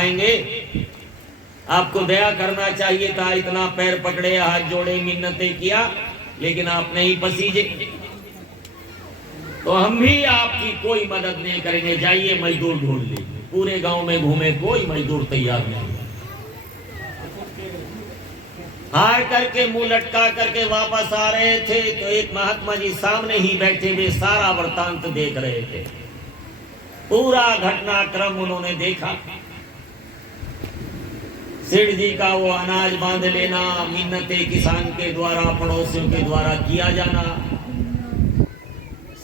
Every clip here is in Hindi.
खाएंगे? आपको दया करना चाहिए था, इतना पैर पकड़े, हाथ जोड़े, मिन्नतें किया, लेकिन आप नहीं पसीजे। तो हम भी आपकी कोई मदद नहीं करेंगे, जाइए मजदूर ढूंढ लीजिए। पूरे गांव में घूमे, कोई मजदूर तैयार नहीं। हार करके मुंह लटका करके वापस आ रहे थे तो एक महात्मा जी सामने ही बैठे हुए सारा वृतांत देख रहे थे। पूरा घटनाक्रम उन्होंने देखा। सेठ जी का वो अनाज बांध लेना, मिन्नतें किसान के द्वारा, पड़ोसियों के द्वारा किया जाना,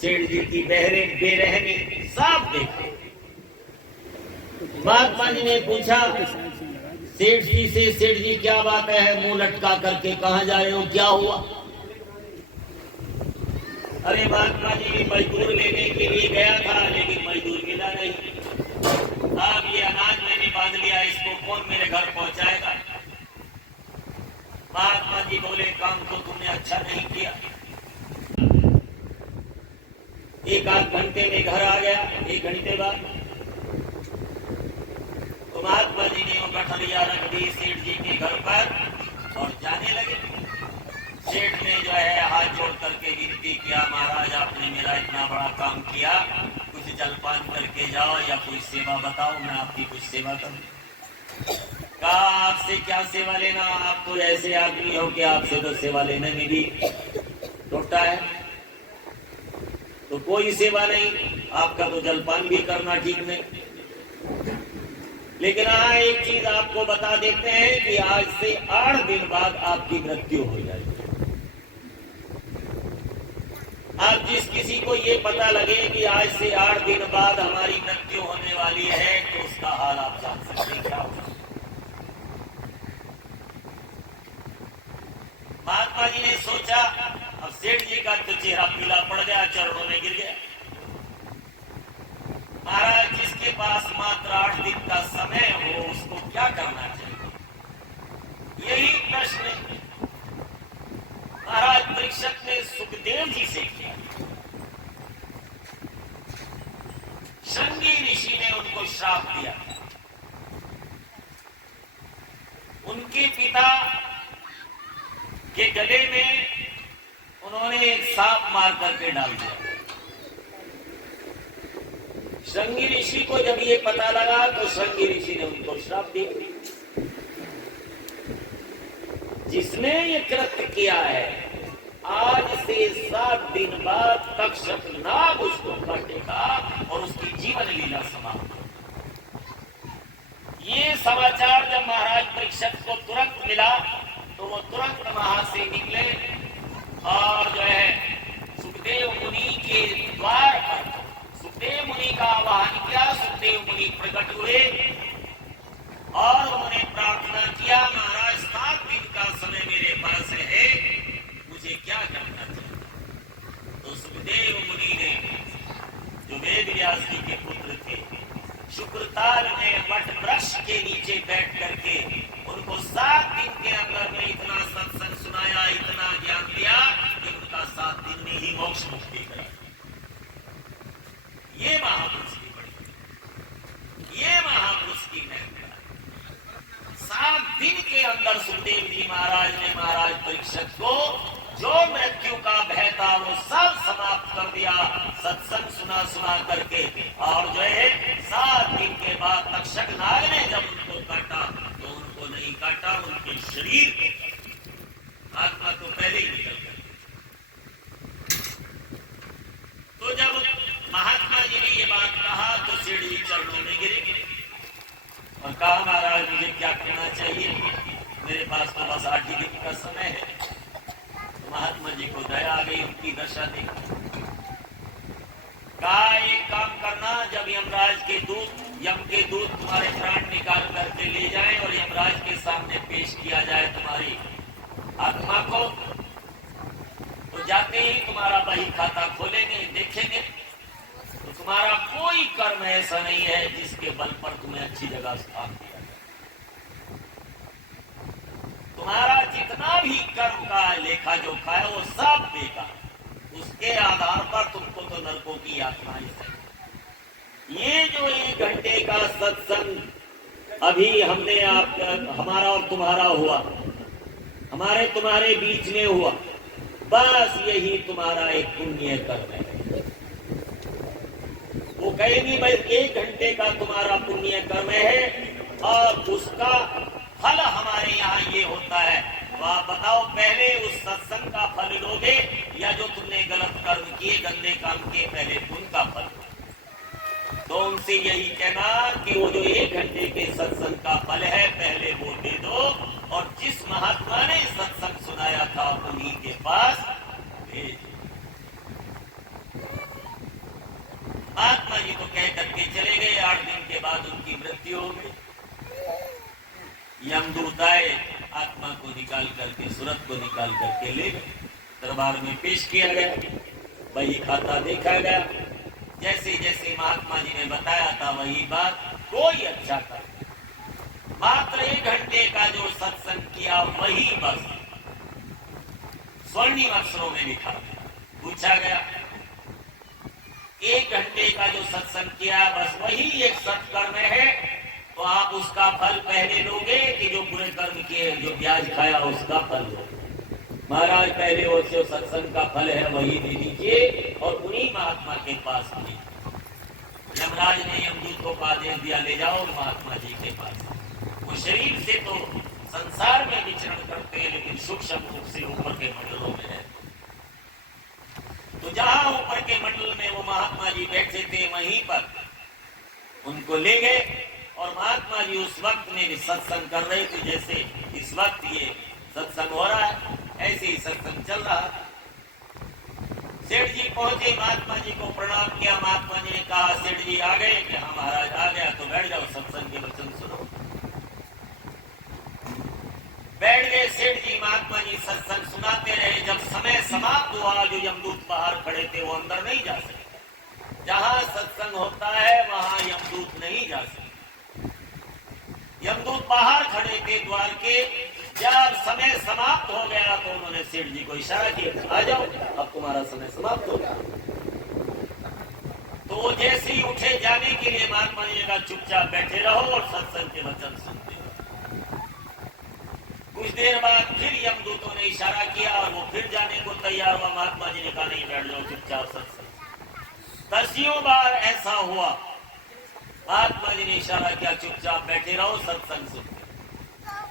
सेठ जी की बेरहमी सब देखा। महात्मा जी ने पूछा सेठ जी से, सेठ जी क्या बात है, मुंह लटका करके कहां जा रहे हो, क्या हुआ? अरे महात्मा जी मजदूर लेने के लिए गया था, लेकिन मजदूर मिला नहीं। अब ये अनाज मैंने बांध लिया, इसको कौन मेरे घर पहुंचाएगा? महात्मा जी बोले काम तो तुमने अच्छा नहीं किया। एक आध घंटे में घर आ गया। 1 घंटे बाद तो महात्मा जी ने वो गठरिया रख दी सेठ जी के घर पर और जाने लगे। सेठ ने जो है हाथ जोड़ करके विनती किया, महाराज आपने मेरा इतना बड़ा काम किया, कुछ जलपान करके जाओ या कोई सेवा बताओ, मैं आपकी कुछ सेवा करूं। कहा आपसे क्या सेवा लेना, आप तो ऐसे आदमी हो कि आपसे तो सेवा लेने में भी टूटता है, तो कोई सेवा नहीं, आपका तो जलपान भी करना ठीक नहीं। लेकिन हाँ एक चीज आपको बता देते हैं कि आज से 8 दिन बाद आपकी मृत्यु हो जाएगी। अब जिस किसी को ये पता लगे कि आज से 8 दिन बाद हमारी मृत्यु होने वाली है तो उसका हाल आप जान सकते हैं क्या होगा। महात्मा जी ने सोचा, अब सेठ जी का तो चेहरा पीला पड़ गया, चरणों में गिर गया। महाराज जिसके पास मात्र 8 दिन का समय हो उसको क्या करना चाहिए, यही प्रश्न महाराज परीक्षित ने सुखदेव जी से किया। श्रृंगी ऋषि ने उनको श्राप दिया। उनके पिता के गले में उन्होंने एक सांप मार करके डाल दिया। श्रृंगी ऋषि को जब ये पता लगा तो श्रृंगी ऋषि ने उनको श्राप दिया। जिसने ये कृत्य किया है, आज से 7 दिन बाद तक्षक नाग उसको काटेगा और उसकी जीवन लीला समाप्त। ये समाचार जब महाराज परीक्षित को तुरंत मिला तो वो तुरंत वहां से निकले और जो है सुखदेव मुनि के द्वार पर सुखदेव मुनि का आह्वान किया। सुखदेव मुनि प्रकट हुए और उन्होंने प्रार्थना किया, महाराज 7 दिन का समय मेरे पास है, मुझे क्या करना चाहिए? तो सुखदेव मुनि ने, जो वेद व्यास जी के पुत्र थे, शुक्रताल में वट वृक्ष के नीचे बैठ करके उनको 7 दिन के अंदर में इतना सत्संग सुनाया, इतना ज्ञान दिया कि उनका 7 दिन में ही मोक्ष मुक्ति करा। ये महापुरुष की बड़ी, ये महापुरुष की महिमा। 7 दिन के अंदर सुखदेव जी महाराज ने महाराज परीक्षित को जो मृत्यु का भय था वो सब समाप्त कर दिया, सत्संग सुना सुना करके। और जो है 7 दिन के बाद तक्षक नाग ने जब उनको काटा तो उनको नहीं काटा, उनके शरीर को, आत्मा तो पहले ही निकल गई। तो जब महात्मा जी ने ये बात कहा तो सेठ जी चरणों में गिरे और कहा, महाराज मुझे क्या करना चाहिए, मेरे पास तो बस 8 दिन का समय है। तो महात्मा जी को दया आ गई, उनकी दशा देखी। कहा एक काम करना, जब यमराज के दूत, यम के दूत तुम्हारे प्राण निकाल करके ले जाएं और यमराज के सामने पेश किया जाए तुम्हारी आत्मा को, तो जाते ही तुम्हारा बही खाता खोलेंगे, देखेंगे तो तुम्हारा कोई कर्म ऐसा नहीं है जिसके बल पर तुम्हें अच्छी जगह स्थान दिया। तुम्हारा जितना भी कर्म का लेखा जोखा है वो सब देगा, उसके आधार पर तुमको तो नरकों की यातनाएं है। ये जो 1 घंटे का सत्संग अभी हमने आप हमारा और तुम्हारा हुआ, हमारे तुम्हारे बीच में हुआ, बस यही तुम्हारा एक पुण्य कर्म है। वो कहेगी भाई 1 घंटे का तुम्हारा पुण्य कर्म है और उसका फल हमारे यहाँ ये होता है। तो आप बताओ, पहले उस सत्संग का फल लोगे या जो तुमने गलत कर्म किए, गंदे काम किए, पहले उनका फल? तो उनसे यही कहना कि वो जो 1 घंटे के सत्संग का फल है पहले वो दे दो, और जिस महात्मा ने सत्संग सुनाया था उन्हीं के पास भेज। महात्मा जी तो कह करके चले गए। 8 दिन के बाद उनकी मृत्यु हो गई। यमदूत आए, आत्मा को निकाल करके, सूरत को निकाल करके ले गए, दरबार में पेश किया गया, वही खाता देखा गया, जैसे जैसे महात्मा जी ने बताया था वही बात, कोई अच्छा था। मात्र 1 घंटे का जो सत्संग किया वही बस स्वर्णिम अक्षरों में लिखा गया। पूछा गया 1 घंटे का जो सत्संग किया बस वही एक सत्कर्म है, तो आप उसका फल पहले लोगे कि जो बुरे कर्म किए, जो ब्याज खाया उसका फल लोगे? महाराज पहले वो जो सत्संग का फल है वही दे दीजिए और उन्हीं महात्मा के पास दीजिए। यमराज ने यमदूत को आदेश दिया, ले जाओ महात्मा जी के पास। वो शरीर से तो संसार में विचरण करते हैं, लेकिन सूक्ष्म रूप से ऊपर के मंडलों में है। तो जहां ऊपर के मंडल में वो महात्मा जी बैठे थे वहीं पर उनको ले गए, और महात्मा जी उस वक्त में भी सत्संग कर रहे थे, जैसे इस वक्त ये सत्संग हो रहा है ऐसे ही सत्संग चल रहा था। सेठ जी पहुंचे, महात्मा जी को प्रणाम किया। महात्मा जी ने कहा, सेठ जी आ गए? कि हाँ महाराज आ गया। तो बैठ जाओ, सत्संग के वचन सुनो। बैठ गए सेठ जी। महात्मा जी सत्संग सुनाते रहे। जब समय समाप्त हुआ, जो यमदूत बाहर खड़े थे वो अंदर नहीं जा सके। जहां सत्संग होता है वहां यमदूत नहीं जा सके। यमदूत बाहर खड़े थे द्वार के। जब समय समाप्त हो गया तो उन्होंने सेठ जी को इशारा किया, आ जाओ, अब तुम्हारा समय समाप्त हो गया। तो वो जैसे ही उठे जाने के लिए, महात्मा जी ने कहा, चुपचाप बैठे रहो और सत्संग के वचन सुनते रहो। कुछ देर बाद फिर यमदूतों ने इशारा किया और वो फिर जाने को तैयार हुआ। महात्मा जी ने कहा, नहीं, बैठ जाओ चुपचाप सत्संग। 10 बार ऐसा हुआ। महात्मा जी ने इशारा किया, चुपचाप बैठे रहो, सत्संग सुनते।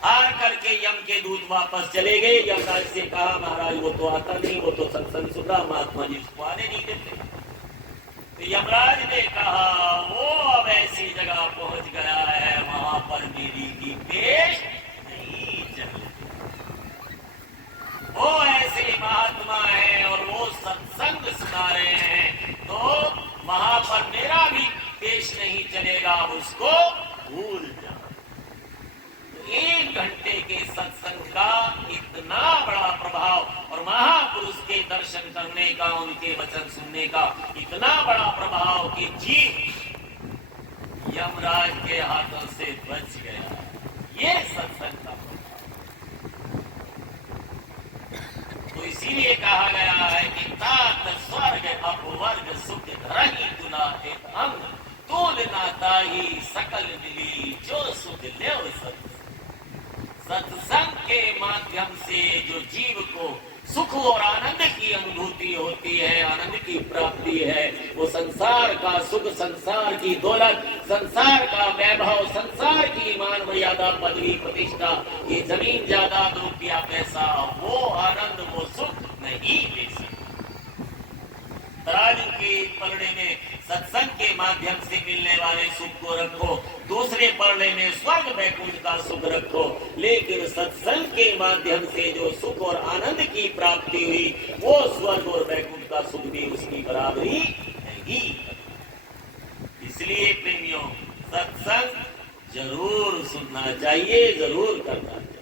हार करके यम के दूत वापस चले गए। यमराज से कहा, महाराज वो तो आता नहीं, वो तो सत्संग सुन रहा, महात्मा जी उसको आने नहीं देते। तो यमराज ने कहा, वो अब ऐसी जगह पहुंच गया है वहां पर मेरी की पेश नहीं चलती। वो ऐसे महात्मा है और वो सत्संग सुना रहे हैं, तो वहां पर मेरा भी पेश नहीं चलेगा, उसको भूल जाओ। 1 घंटे के सत्संग का इतना बड़ा प्रभाव और महापुरुष के दर्शन करने का, उनके वचन सुनने का इतना बड़ा प्रभाव कि जीव यमराज के हाथों से बच गया। ये सत्संग का प्रभाव। तो इसीलिए कहा गया है कि तात स्वर्ग अपवर्ग सुख रही तुला एक अंग, तोल नाता ही सकल मिली जो सुख ले सत्संग। सत्संग के माध्यम से जो जीव को सुख और आनंद की अनुभूति होती है, आनंद की प्राप्ति है, वो संसार का सुख, संसार की दौलत, संसार का वैभव, संसार की मान मर्यादा, पदवी प्रतिष्ठा, ये जमीन जायदाद, रुपया पैसा, वो आनंद, वो सुख नहीं ले सकता। तराजू के पलड़े में सत्संग के माध्यम से मिलने वाले सुख को रखो, दूसरे पलड़े में स्वर्ग वैकुंठ का सुख रखो, लेकिन सत्संग के माध्यम से जो सुख और आनंद की प्राप्ति हुई, वो स्वर्ग और वैकुंठ का सुख भी उसकी बराबरी नहीं। इसलिए प्रेमियों, सत्संग जरूर सुनना चाहिए, जरूर करना चाहिए।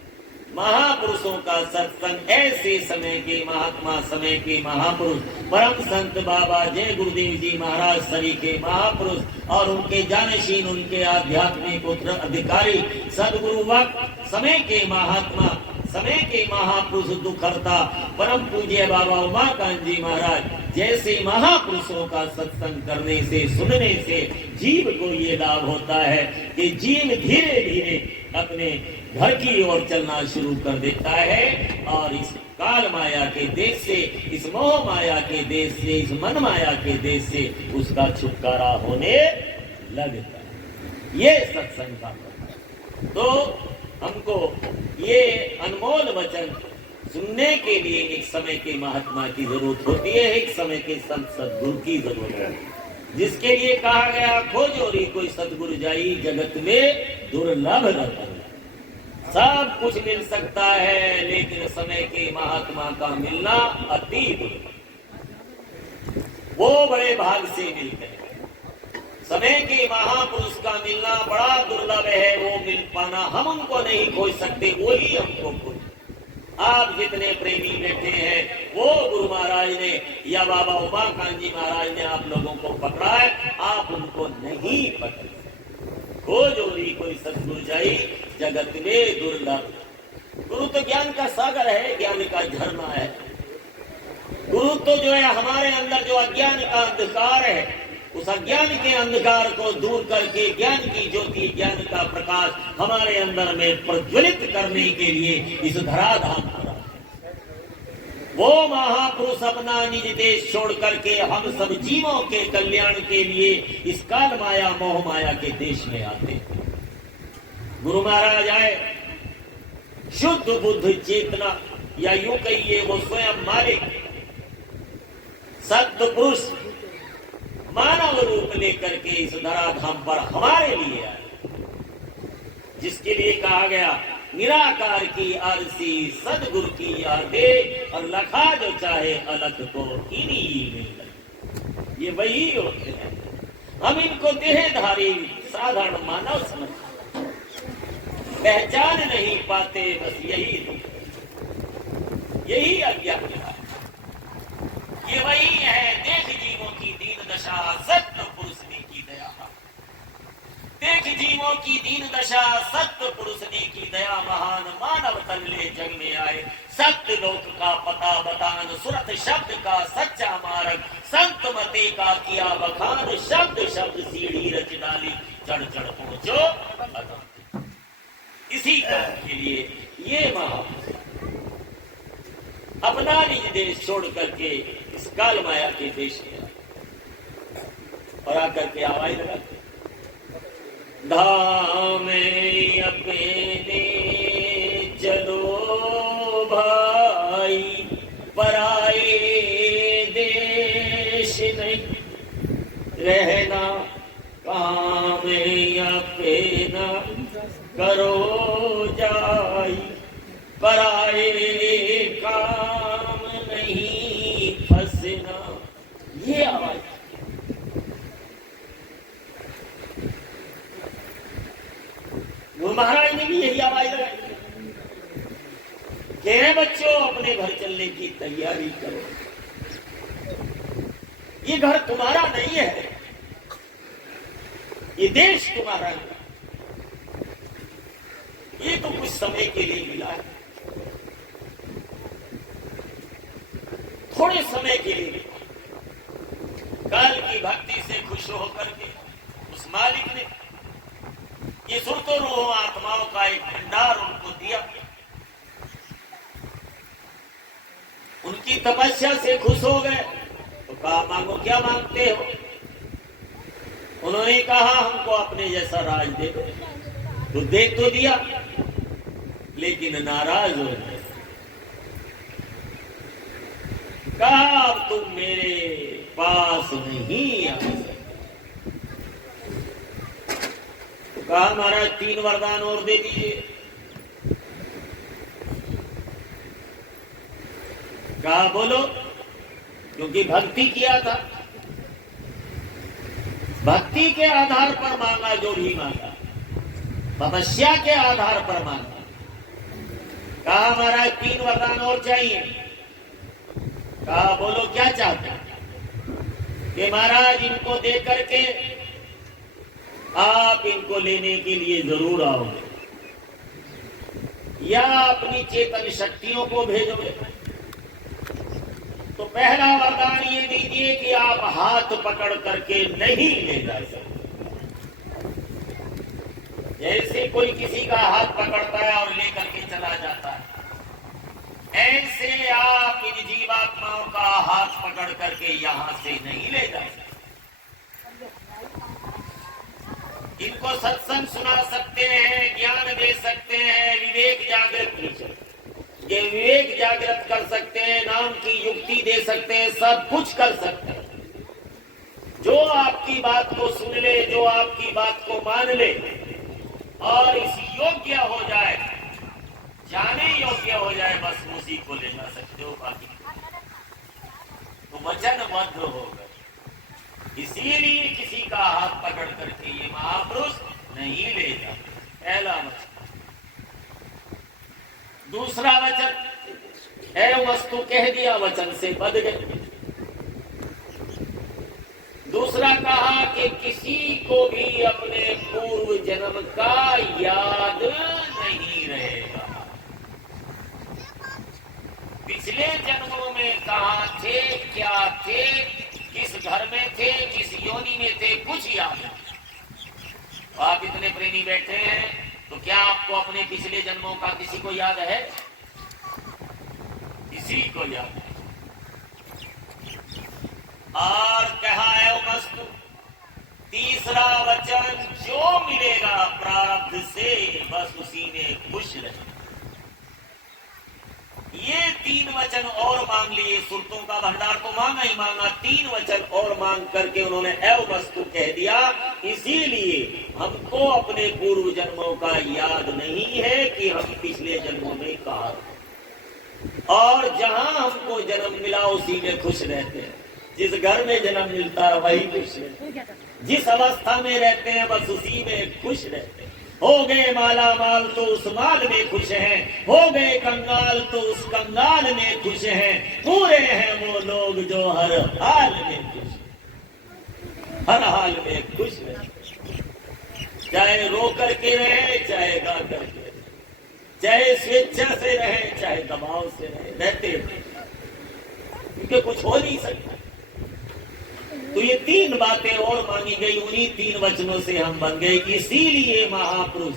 महापुरुषों का सत्संग, ऐसे समय के महात्मा, समय के महापुरुष, परम संत बाबा जय गुरुदेव जी महाराज सरी के महापुरुष और उनके जानशीन, उनके आध्यात्मिक उत्तराधिकारी सदगुरु वक्त समय के महात्मा, समय के महापुरुष दुखहर्ता परम पूज्य बाबा उमाकांत जी महाराज जैसे महापुरुषों का सत्संग करने से, सुनने से जीव को ये लाभ होता है कि जीव धीरे धीरे अपने घर की ओर चलना शुरू कर देता है और इस काल माया के देश से, इस मोह माया के देश से, इस मन माया के देश से उसका छुटकारा होने लगता है। ये सत्संग का तो हमको ये अनमोल वचन सुनने के लिए एक समय के महात्मा की जरूरत होती है, एक समय के संत सद्गुरु की जरूरत है, जिसके लिए कहा गया खोजोरी कोई सद्गुरु जाई जगत में दुर्लभ रतन। सब कुछ मिल सकता है लेकिन समय के महात्मा का मिलना अति दुर्लभ, वो बड़े भाग से मिलते हैं। समय के महापुरुष का मिलना बड़ा दुर्लभ है, वो मिल पाना हम उनको नहीं खोज सकते, वही हमको खोज। आप जितने प्रेमी बैठे हैं वो गुरु महाराज ने या बाबा उमाकांत जी महाराज ने आप लोगों को पकड़ा है, आप उनको नहीं पकड़ सकते। खोजोरी कोई सद्गुरु जाई जगत में दुर्लभ। गुरु तो ज्ञान का सागर है, ज्ञान का झरना है। गुरु तो जो है हमारे अंदर जो अज्ञान का अंधकार है, उस अज्ञान के अंधकार को दूर करके ज्ञान की ज्योति, ज्ञान का प्रकाश हमारे अंदर में प्रज्वलित करने के लिए इस धराधाम पर वो महापुरुष अपना निज देश छोड़ करके हम सब जीवों के कल्याण के लिए इस काल माया मोह माया के देश में आते। गुरु महाराज आए, शुद्ध बुद्ध चेतना या यूं कहिए वो स्वयं मालिक सत्य पुरुष मानव रूप लेकर के इस धराधाम पर हमारे लिए आए, जिसके लिए कहा गया निराकार की आरसी सदगुरु की यादे और लखा जो चाहे अलग को इन्हीं में। ये वही होते हैं, हम इनको देहधारी साधारण मानव समझते, पहचान नहीं पाते, बस यही अज्ञान है। ये वही है, देख जीवों की दीन दशा सत्य पुरुष ने की दया। देख जीवों की दीन दशा सत्य पुरुष ने की दया, महान मानव तनले जग में आए। सत्य लोक का पता बतान, सुरत शब्द का सच्चा मार्ग, संत मते का किया बखान, शब्द शब्द सीढ़ी रच डाली, चढ़ चढ़ पहुंचो। इसी काम के लिए ये महापुरुष अपना निज देश छोड़ करके इस काल माया के देश में और आकर के आवाज लगाते, धाम अपने चलो भाई, पराए देश नहीं रहना, काम अपना करो जाई, पराए काम नहीं फंसना। ये आवाज गुरु महाराज ने भी यही आवाज लगाई, कह बच्चों अपने घर चलने की तैयारी करो। ये घर तुम्हारा नहीं है, ये देश तुम्हारा है, ये तो कुछ समय के लिए मिला है, थोड़े समय के लिए। काल की भक्ति से खुश होकर के उस मालिक ने ये सुरतो रूह आत्माओं का एक भंडार उनको दिया। उनकी तपस्या से खुश हो गए तो कहा मांगो, क्या मांगते हो? उन्होंने कहा हमको अपने जैसा राज दे दो। तो दे तो दिया लेकिन नाराज हो गए, कहा अब तुम मेरे पास नहीं आ सकते। तो कहा महाराज 3 वरदान और दे दीजिए। कहा बोलो, क्योंकि भक्ति किया था, भक्ति के आधार पर मांगा जो भी मांगा, तपस्या के आधार पर मांगा। कहा महाराज 3 वरदान और चाहिए। कहा बोलो क्या चाहते हैं? कि महाराज इनको दे करके आप इनको लेने के लिए जरूर आओगे। या अपनी चेतन शक्तियों को भेजोगे? तो पहला वरदान ये दीजिए कि आप हाथ पकड़ करके नहीं ले जा सकते। जैसे कोई किसी का हाथ पकड़ता है और लेकर के चला जाता है, ऐसे आप इन जीवात्माओं का हाथ पकड़ करके यहां से नहीं ले जा सकते। इनको सत्संग सुना सकते हैं, ज्ञान दे सकते हैं, विवेक जागृत, ये विवेक जागृत कर सकते हैं, नाम की युक्ति दे सकते हैं, सब कुछ कर सकते हैं। जो आपकी बात को सुन ले, जो आपकी बात को मान ले और इस योग्य हो जाए, जाने योग्य हो जाए, बस उसी को ले जा सकते हो। बाकी तो वचनबद्ध हो गए। इसीलिए किसी का हाथ पकड़ करके ये महापुरुष नहीं ले जाते। पहला वचन। दूसरा वचन, ए वस्तु कह दिया, वचन से बध गए। दूसरा कहा कि किसी को भी अपने पूर्व जन्म का याद नहीं रहेगा। पिछले जन्मों में कहां थे, क्या थे, किस घर में थे, किस योनि में थे, कुछ याद नहीं। आप इतने प्रेमी बैठे हैं, तो क्या आपको अपने पिछले जन्मों का किसी को याद है? किसी को याद है। और कहा है वस्तु, तीसरा वचन, जो मिलेगा प्रारब्ध से बस उसी में खुश रहे। ये तीन वचन और मांग लिए। सुरतों का भंडार तो मांगा ही मांगा, तीन वचन और मांग करके उन्होंने एव वस्तु कह दिया। इसीलिए हमको अपने पूर्व जन्मों का याद नहीं है कि हम पिछले जन्मों में कहा, और जहां हमको जन्म मिला उसी में खुश रहते हैं। जिस घर में जन्म मिलता है वही खुश है, जिस अवस्था में रहते हैं बस उसी में खुश रहते हैं। हो गए माला माल तो उस माल में खुश हैं, हो गए कंगाल तो उस कंगाल में खुश हैं। पूरे हैं वो लोग जो हर हाल में खुश, हर हाल में खुश रहे, चाहे रो करके रहे, चाहे गा करके रहे, चाहे स्वेच्छा से रहे, चाहे दबाव से रहे, रहते हैं, क्योंकि कुछ हो नहीं सकता। तो ये तीन बातें और मांगी गई, उन्हीं तीन वचनों से हम बन गए। इसीलिए महापुरुष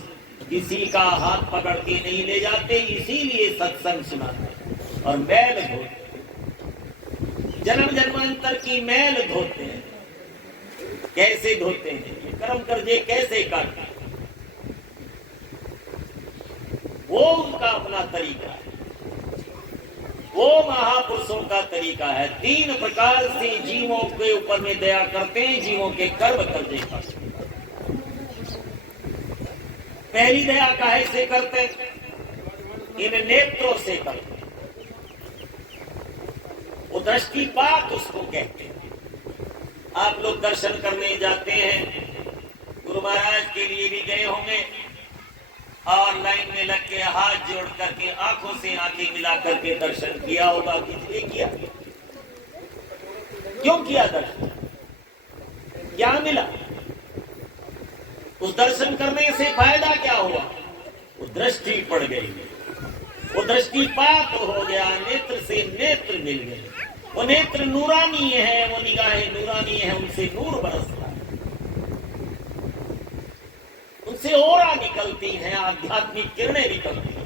किसी का हाथ पकड़ के नहीं ले जाते, इसीलिए सत्संग सुनाते और मैल धोते, जन्म जन्मांतर की मैल धोते हैं। कैसे धोते हैं? ये कर्म कर्जे कैसे काटते हैं, वो उनका अपना तरीका है, वो महापुरुषों का तरीका है। तीन प्रकार से जीवों के ऊपर में दया करते हैं, जीवों के कर्म कर्जे करते हैं। पहली दया काहे से करते हैं? इन नेत्रों से करते हैं। वो दृष्टिपात उसको कहते हैं। आप लोग दर्शन करने जाते हैं, गुरु महाराज के लिए भी गए होंगे, और लाइन में लग के हाथ जोड़ करके आंखों से आंखें मिला करके दर्शन किया होगा। किसने किया? क्यों किया दर्शन? क्या मिला? उस दर्शन करने से फायदा क्या हुआ? वो दृष्टि पड़ गई, वो दृष्टिपात हो गया, नेत्र से नेत्र मिल गए। वो नेत्र नूरानी है, वो निगाहें नूरानी है, उनसे नूर बरसता है, उनसे ओरा निकलती हैं, आध्यात्मिक किरणें निकलती हैं।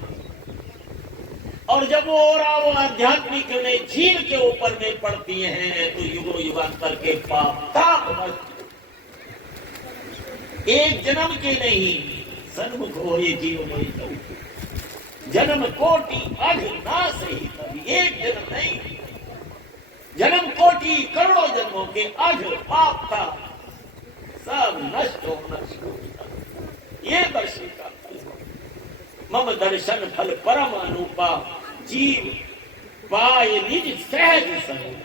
और जब वो ओरा, वो आध्यात्मिक किरणें जीव के ऊपर में पड़ती हैं तो युगों युगांतर के पाप ताप मरते। एक जन्म के नहीं, सन्मुख हो ये जीव में जन्म कोटि अघ नाश ही तभी। एक जन्म नहीं, जन्म कोटि करोड़ों जन्मों के अघ पाप ताप सब नष्ट हो। ये दर्शन का फल, मम दर्शन फल परम अनुपा, जीव पाए निज सहज स्वरूप।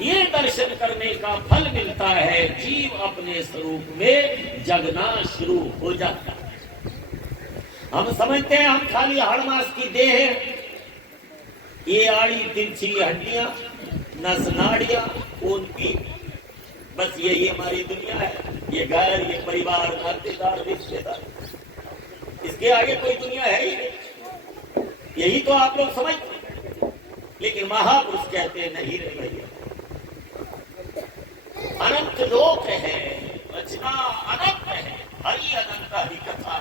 ये दर्शन करने का फल मिलता है, जीव अपने स्वरूप में जगना शुरू हो जाता है। हम समझते हैं हम खाली हाड़ मास की देह है, ये आड़ी तिरछी हड्डियां, नस नाड़ियां, खून की, बस यही हमारी दुनिया है। ये घर, ये परिवार, नातेदार, रिश्तेदार, इस उसके आगे कोई दुनिया है ही नहीं। यही तो आप लोग समझते, लेकिन महापुरुष कहते हैं नहीं रे भैया, अनंत लोक है, रचना अनंत है, हरि अनंत हरि कथा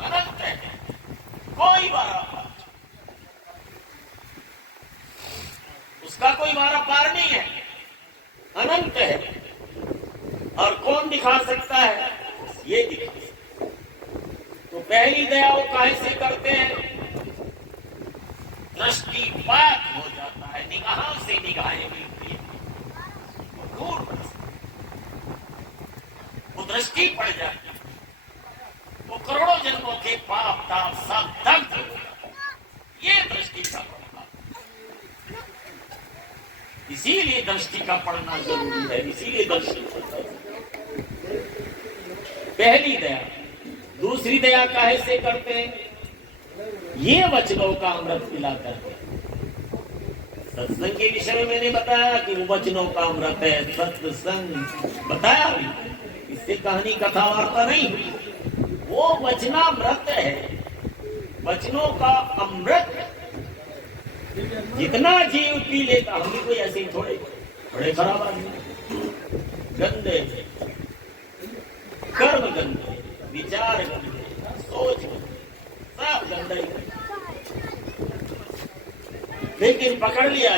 अनंत है, कोई बारा उसका कोई बारा पार नहीं है, अनंत है। और कौन दिखा सकता है? ये दिखा सकता है। तो पहली दया वो काहे से करते हैं? दृष्टिपात हो जाता है, निगाहों से निगाहें मिलती है, दूर वो दृष्टि पड़ जाती है, वो करोड़ों जन्मों के पाप ताप सब दग्ध हो जाता है। ये दृष्टि का पड़ना, इसीलिए दृष्टि का पड़ना जरूरी है, इसीलिए दृष्टि पड़ता है। पहली दया। दूसरी दया काहे से करते हैं? ये वचनों का अमृत पिलाकर है। सत्संग के विषय में मैंने बताया कि वो वचनों का अमृत है, सत्संग बताया भी, इससे कहानी कथा वार्ता नहीं हुई। वो वचनामृत है, वचनों का अमृत जितना जीव पी लेता। हम भी कोई ऐसे ही थोड़े बड़े खराब आदमी, गंदे कर्म गंदे, विचार गंदे, सोच गंदे, सब गंदा ही, लेकिन पकड़ लिया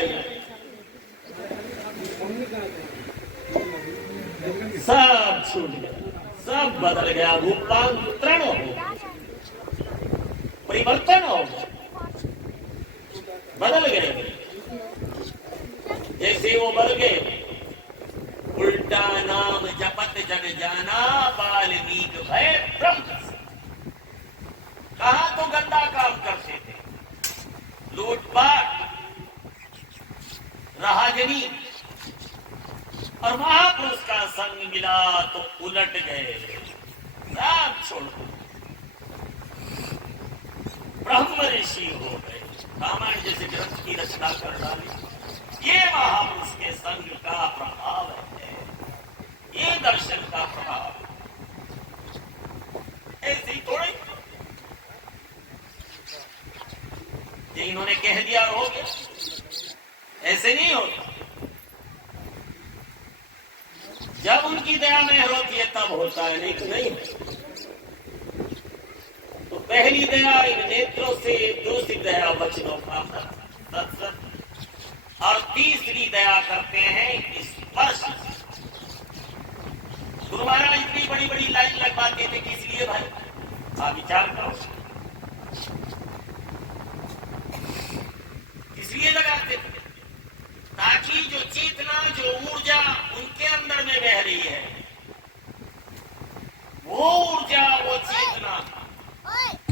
सब छूट गया, सब बदल गया, रूपांतरण हो गया, परिवर्तन हो गया, बदल गए। जैसे वो बदल गए, उल्टा नाम जपत जग जाना, वाल्मीकि भय ब्रह्म। कहां तो गंदा काम करते थे, लूटपाट, राहजनी, और महापुरुष का संग मिला तो उलट गए, सब छोड़ दो, ब्रह्म ऋषि हो गए, रामायण जैसे ग्रंथ की रचना कर डाली। ये महापुरुष के संग का प्रभाव है, ये दर्शन का प्रभाव। ऐसे ही थोड़े ये इन्होंने कह दिया हो गया, ऐसे नहीं होता। जब उनकी दया मेहर होती है तब होता है, नहीं तो नहीं होता। तो पहली दया इन नेत्रों से, दूसरी दया वचनों का सत्संग, और तीसरी दया करते हैं स्पर्श। गुरु महाराज इतनी बड़ी बड़ी लाइन लगवाते थे, किस लिए भाई? आप विचार करो, इसलिए लगाते थे ताकि जो चेतना, जो ऊर्जा उनके अंदर में बह रही है, वो ऊर्जा, वो चेतना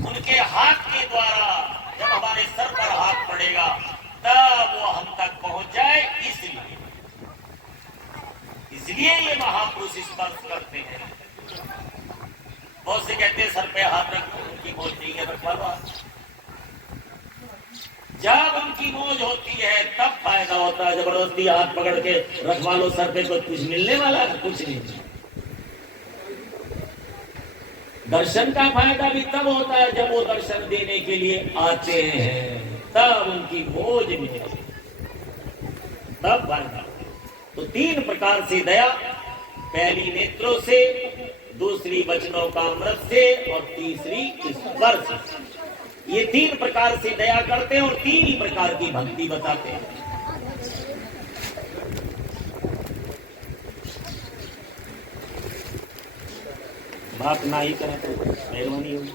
उनके हाथ के द्वारा जब हमारे सर पर हाथ पड़ेगा तब वो हम तक पहुंच जाए। इसलिए ये महापुरुष स्पर्श करते हैं। बहुत से कहते हैं सर पे हाथ रखो, उनकी मौज नहीं है, रखवा लो। जब उनकी मौज होती है तब फायदा होता है, जबरदस्ती हाथ पकड़ के रखवा लो सर पे, कुछ मिलने वाला है? कुछ नहीं। दर्शन का फायदा भी तब होता है जब वो दर्शन देने के लिए आते हैं, तब उनकी मौज मिलेगी, तब फायदा। तो तीन प्रकार से दया, पहली नेत्रों से, दूसरी वचनों का अमृत से, और तीसरी स्पर्श। ये तीन प्रकार से दया करते हैं और तीन ही प्रकार की भक्ति बताते हैं। बात ना ही करें तो मेहरबानी होगी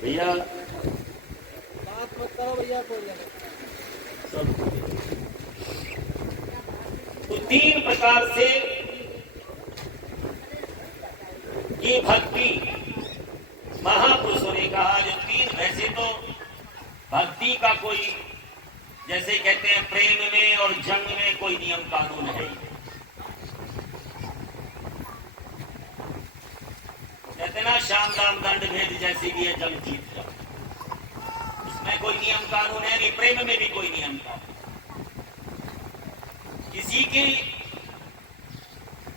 भैया, बात मत करो भैया। तो तीन प्रकार से ये भक्ति महापुरुषों ने कहा। जो तीन, वैसे तो भक्ति का कोई, जैसे कहते हैं प्रेम में और जंग में कोई नियम कानून है, कहते ना श्याम दाम दंड भेद जैसे भी है जंग जीत जाओ, उसमें कोई नियम कानून है नहीं। प्रेम में भी कोई नियम कानून, किसी की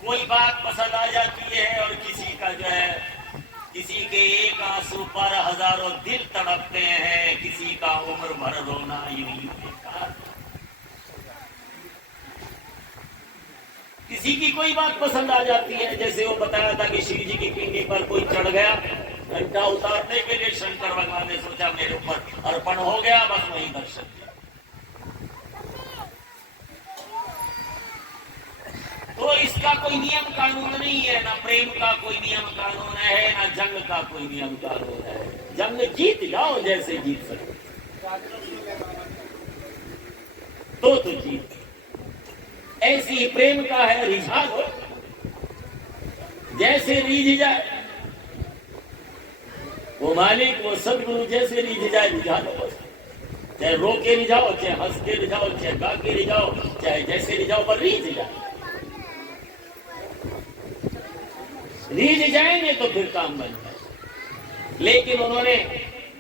कोई बात पसंद आ जाती है और किसी का जो है किसी के एक आंसू पर हजारों दिल तड़पते हैं, किसी का उम्र भर रोना यूं ही बेकार। किसी की कोई बात पसंद आ जाती है, जैसे वो बताया था कि शिव जी की पिंडी पर कोई चढ़ गया, घंटा उतारने के लिए शंकर भगवान ने सोचा मेरे ऊपर अर्पण हो गया, बस वही दर्शन दिया। तो इसका कोई नियम कानून नहीं है, ना प्रेम का कोई नियम कानून है, ना जंग का कोई नियम कानून है। जंग जीत जाओ जैसे जीत सकते तो जीत। ऐसी ही प्रेम का है रिझान हो, जैसे रीझ जाए वो मालिक, वो सदगुरु जैसे रीझ जाए रिझान हो। चाहे रो के रिझाओ, चाहे हंस के रिझाओ, चाहे गा के रिझाओ, चाहे जैसे रिझाओ, पर रीझ जाए। रीझ जाएंगे तो फिर काम बन जाए। लेकिन उन्होंने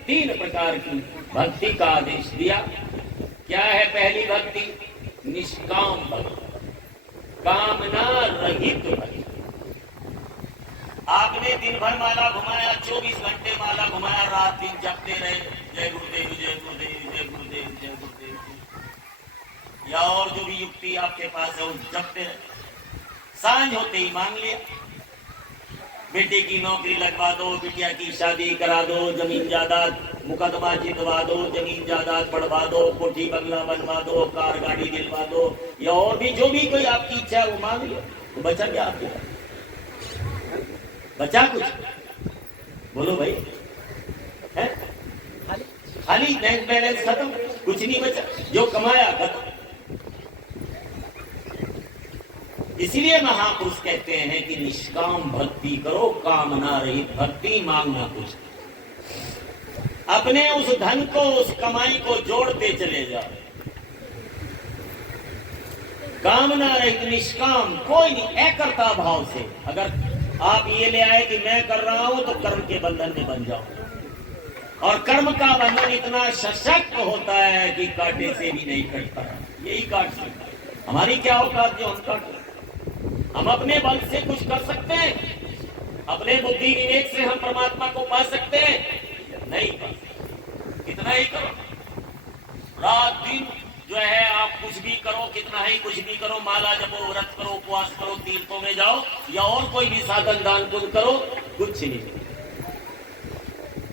3 प्रकार की भक्ति का आदेश दिया। क्या है पहली भक्ति? निष्काम भक्ति, कामना रहित भक्ति। आपने दिन भर माला घुमाया, 24 घंटे माला घुमाया, रात दिन जपते रहे जय गुरुदेव जय गुरुदेव जय गुरुदेव जय गुरुदेव, या और जो भी युक्ति आपके पास है वो जपते रहे। सांझ होते ही मांग लिया, बेटे की नौकरी लगवा दो, बिटिया की शादी करा दो, जमीन जायदाद मुकदमा जितवा दो, जमीन जायदाद बढ़वा दो, कोठी बंगला बनवा दो, कार गाड़ी दिलवा दो, या और भी जो भी कोई आपकी इच्छा है वो मांग लो। तो बचा क्या आपके पास? बचा कुछ? बोलो भाई, है खाली बैंक बैलेंस खत्म, कुछ नहीं बचा, जो कमाया खत्म। इसलिए महापुरुष कहते हैं कि निष्काम भक्ति करो, कामना रहित भक्ति, मांगना कुछ। अपने उस धन को, उस कमाई को जोड़ते चले जाओ, कामना रहित निष्काम, कोई नहीं, एकर्ता भाव से। अगर आप ये ले आए कि मैं कर रहा हूं तो कर्म के बंधन में बन जाओ, और कर्म का बंधन इतना सशक्त होता है कि कांटे से भी नहीं कटता, यही काट सकता है। हमारी क्या औकात जो हम काट, हम अपने बल से कुछ कर सकते हैं? अपने बुद्धि विवेक से हम परमात्मा को पा सकते हैं? नहीं पा सकते। कितना ही करो, रात दिन जो है आप कुछ भी करो, कितना ही कुछ भी करो, माला जपो, व्रत करो, उपवास करो, तीर्थों में जाओ, या और कोई भी साधन दान पुण्य करो, कुछ नहीं।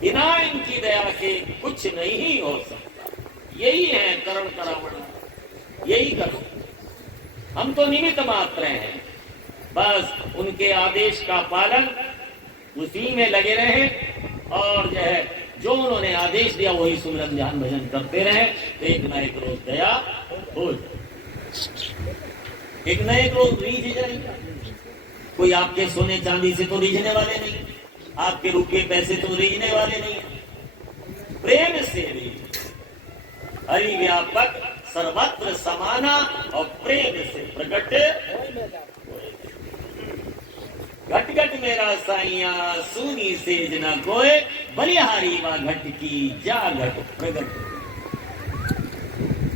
बिना इनकी दया के कुछ नहीं हो सकता। यही है करण करावण, यही करो। हम तो निमित्त मात्र हैं, बस उनके आदेश का पालन, उसी में लगे रहे, और जो है जो उन्होंने आदेश दिया वही सुमिरन ध्यान भजन करते रहे, तो एक न एक रोज दया हो जाए, एक न एक रोज रीझ जाएगा। कोई आपके सोने चांदी से तो रीझने वाले नहीं, आपके रुपये पैसे तो रीझने वाले नहीं, प्रेम से रीझ। हरि व्यापक सर्वत्र समाना, और प्रेम से प्रकट घट घट मेरा साइया, सूनी सेज न कोय, बलिहारी वा घट की जा घट प्रगट।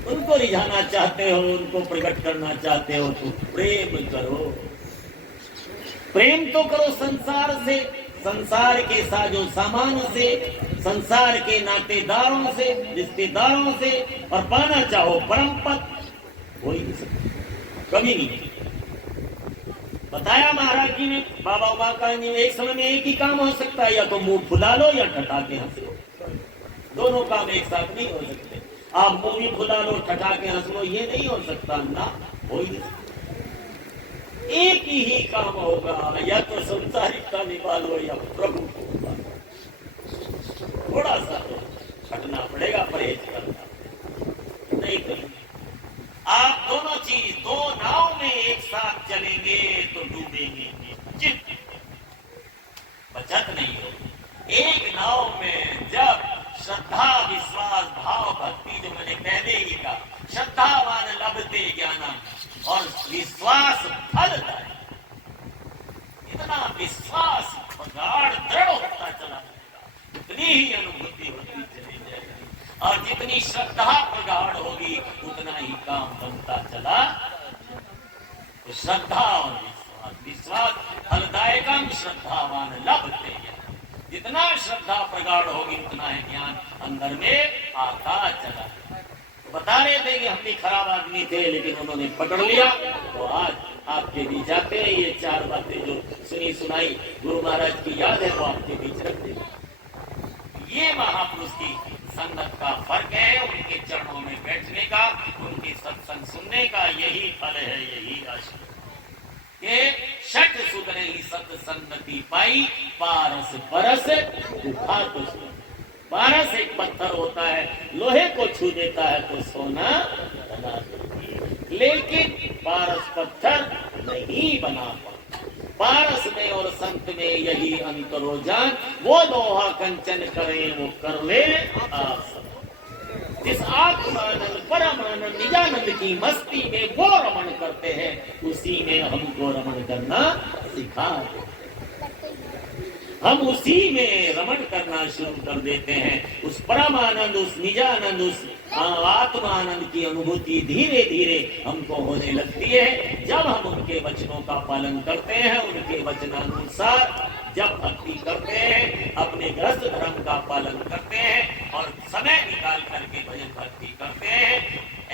उनको रिझाना चाहते हो, उनको प्रकट करना चाहते हो, तो प्रेम करो। प्रेम तो करो संसार से, संसार के साजो सामान से, संसार के नातेदारों से, रिश्तेदारों से, और पाना चाहो परम पद, हो ही नहीं सकता, कभी नहीं। बताया महाराज जी ने, बाबा उमाकांत जी ने, एक समय में एक ही काम हो सकता है, या तो मुंह फुला लो या ठटा के हंस लो। दोनों काम एक साथ नहीं हो सकते। आप मुंह भी फुला लो, ठटा के हंस लो, ये नहीं हो सकता ना, हो ही नहीं सकता। एक ही काम होगा, या तो संसारिकता निभा लो या प्रभु को। थोड़ा सा हटना पड़ेगा, परहेज करना नहीं करेंगे। आप दोनों चीज, दो नाव में एक साथ चलेंगे तो डूबेंगे, बचत नहीं होगी। एक नाव में जब श्रद्धा विश्वास भाव भक्ति, जो मैंने पहले ही कहा, श्रद्धावान लभते ज्ञानम, और विश्वास फलदायी। इतना विश्वास प्रगाढ़ दृढ़ होता चला जाएगा, उतनी ही अनुभूति होती चली जाएगी, और जितनी श्रद्धा प्रगाढ़ होगी उतना ही काम बनता चला। तो श्रद्धा और विश्वास, विश्वास फलदायकम श्रद्धावान लभते, जितना श्रद्धा प्रगाढ़ होगी उतना है ज्ञान अंदर में आता चला। तो बता रहे थे कि हम भी खराब आदमी थे, लेकिन उन्होंने पकड़ लिया। तो आज आपके बीच आते हैं, ये चार बातें जो सुनी सुनाई गुरु महाराज की याद है वो आपके बीच रख देंगे। ये महापुरुष की संगत का फर्क है, उनके चरणों में बैठने का, उनके सत्संग सुनने का यही फल है, यही राशि। ये षट सुधरे ही सत्संगति पाई, पारस परस दुखात सुन। पारस एक पत्थर होता है, लोहे को छू देता है तो सोना बना देती है, लेकिन पारस पत्थर नहीं बना पाता। पारस में और संत में यही अंतरो जान, वो लोहा कंचन करे वो कर ले आसन। जिस आत्मानंद परमानंद निजानंद की मस्ती में वो रमण करते हैं, उसी में हमको रमण करना सिखा दे। हम उसी में रमण करना शुरू कर देते हैं। उस परमानंद, उस निजानंद, उस आत्मानंद की अनुभूति धीरे धीरे हमको होने लगती है जब हम उनके वचनों का पालन करते हैं, उनके वचनानुसार जब भक्ति करते हैं, अपने गृहस्थ धर्म का पालन करते हैं और समय निकाल करके भजन भक्ति करते हैं।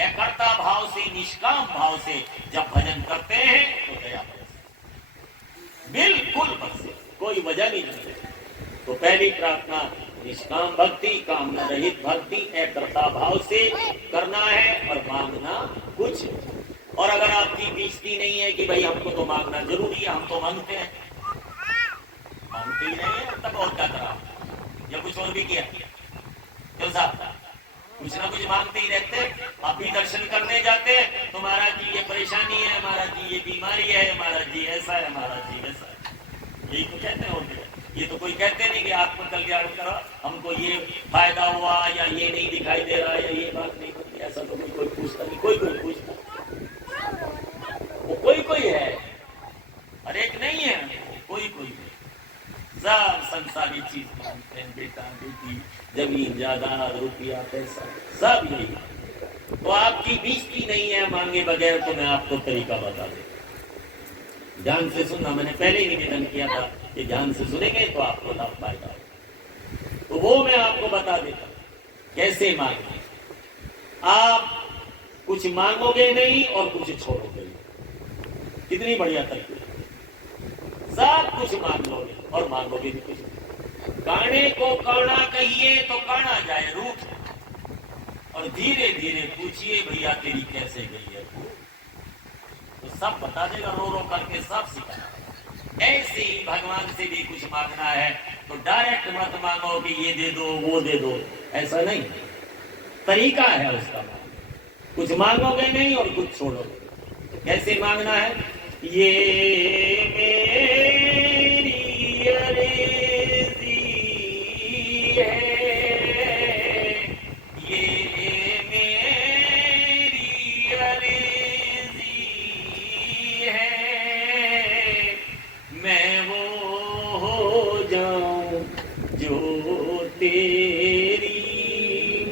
एकर्ता भाव से, निष्काम भाव से जब भजन करते हैं तो दया बरसे, बिल्कुल बरसे, कोई वजह नहीं है। तो पहली प्रार्थना निष्काम भक्ति, कामना रहित भक्ति, एकर्ता भाव से करना है और मांगना कुछ। और अगर आपकी बेइज्जती नहीं है कि भाई हमको तो मांगना जरूरी है, हम तो मांगते हैं, मांगते ही नहीं है तब और क्या करा, या कुछ और भी किया क्यों साहब? कुछ ना कुछ मांगते ही रहते। आप भी दर्शन करने जाते हैं तो महाराज जी ये परेशानी है, महाराज जी ये बीमारी है, महाराज जी ऐसा है, महाराज जी ऐसा है, यही तो कहते होंगे। ये तो कोई कहते नहीं कि आत्म कल्याण करो, हमको ये फायदा हुआ या ये नहीं दिखाई दे रहा या ये बात नहीं होती, ऐसा तो कोई पूछता नहीं। कोई पूछता, वो कोई है, हर एक नहीं है, कोई है। सब संसारी चीज मांगते हैं, बेटा बेटी, जमीन जायदाद, रुपया पैसा, सब यही। तो आपकी बेइज्जती नहीं है मांगे बगैर, तो मैं आपको तरीका बता देता। ध्यान से सुनना, मैंने पहले ही निवेदन किया था कि ध्यान से सुनेंगे तो आपको लाभ पाएगा। तो वो मैं आपको बता देता कैसे मांगे। आप कुछ मांगोगे नहीं और कुछ छोड़ोगे नहीं। कितनी बढ़िया तरीका, सब कुछ मांग लोगे और मांगोगे भी कुछ। काने को काना कहिए तो काना जाए रूठ, और धीरे धीरे पूछिए भैया तेरी कैसे गई है, तो सब बता देगा, रो रो करके सब सिखाना। ऐसे ही भगवान से भी कुछ मांगना है तो डायरेक्ट मत मांगो कि ये दे दो वो दे दो, ऐसा नहीं, तरीका है उसका। कुछ मांगोगे नहीं और कुछ छोड़ोगे। तो कैसे मांगना है? ये मेरी अर्जी है, ये मेरी अर्जी है, मैं वो हो जाऊं जो तेरी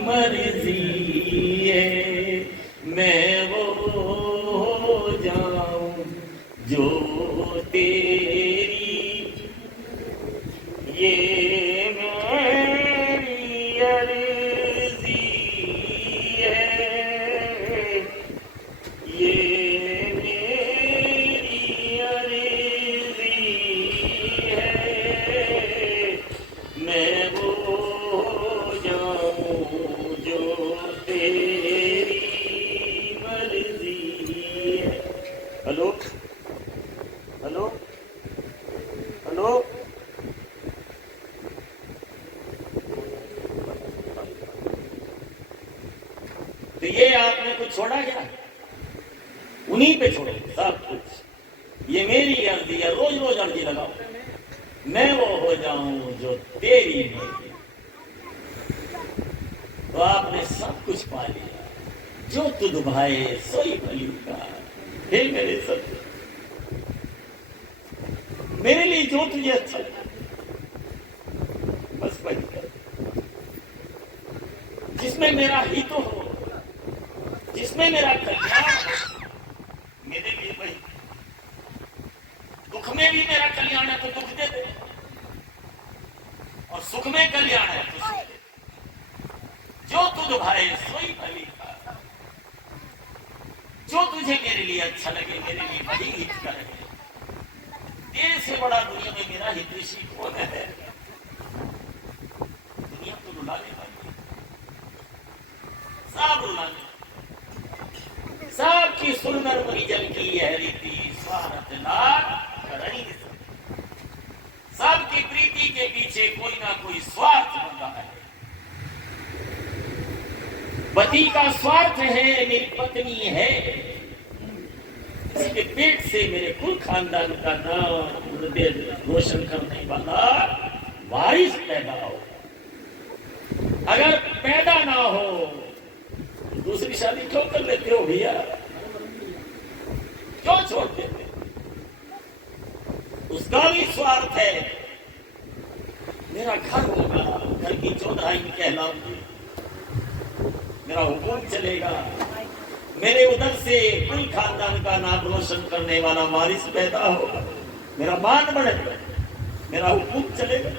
मर्जी है, मैं वो हो जाऊं जो तेरी, ये मेरी अर्जी है, ये मेरी अर्जी है, मैं वो हो जाऊं जो तेरी मर्जी है। हेलो हेलो हेलो, तो ये आपने कुछ छोड़ा क्या? उन्हीं पे छोड़े सब कुछ। ये मेरी अर्जी है, रोज रोज अर्जी लगाओ, मैं वो हो जाऊं जो तेरी मर्जी। तो आपने सब कुछ पा लिया, जो तुझ भाए सोई भली का। हे मेरे सत्य, मेरे लिए जो तुझे अच्छा लगे बस वही कर, जिसमें मेरा हित हो, जिसमें मेरा कल्याण हो, मेरे लिए वही। दुख में भी मेरा कल्याण है तो दुख दे दे, और सुख में कल्याण है तो सुख दे। जो तुझ भाए सोई भली का, जो तुझे मेरे लिए अच्छा लगे, मेरे लिए वही हित करे। तेरे से बड़ा दुनिया में मेरा हितैषी कौन है? दुनिया तो रुलाने वाली, सब रुलाने, सबकी सुंदर परिजन की यह रीति स्वार्थ लाभ करई। सबकी प्रीति के पीछे कोई ना कोई स्वार्थ बन रहा है। पति का स्वार्थ है, मेरी पत्नी है, इसके पेट से मेरे कुल खानदान का नाम रोशन करने वाला वारिस पैदा हो। अगर पैदा ना हो तो दूसरी शादी क्यों कर लेते हो भैया? क्यों छोड़ देते? उसका भी स्वार्थ है। मेरा घर होगा, घर की चौधाई कहलाऊंगी, मेरा हुकूम चलेगा, मेरे उधर से कुल खानदान का नाम रोशन करने वाला वारिस पैदा होगा, मेरा मान बढ़ेगा, मेरा हुकूम चलेगा।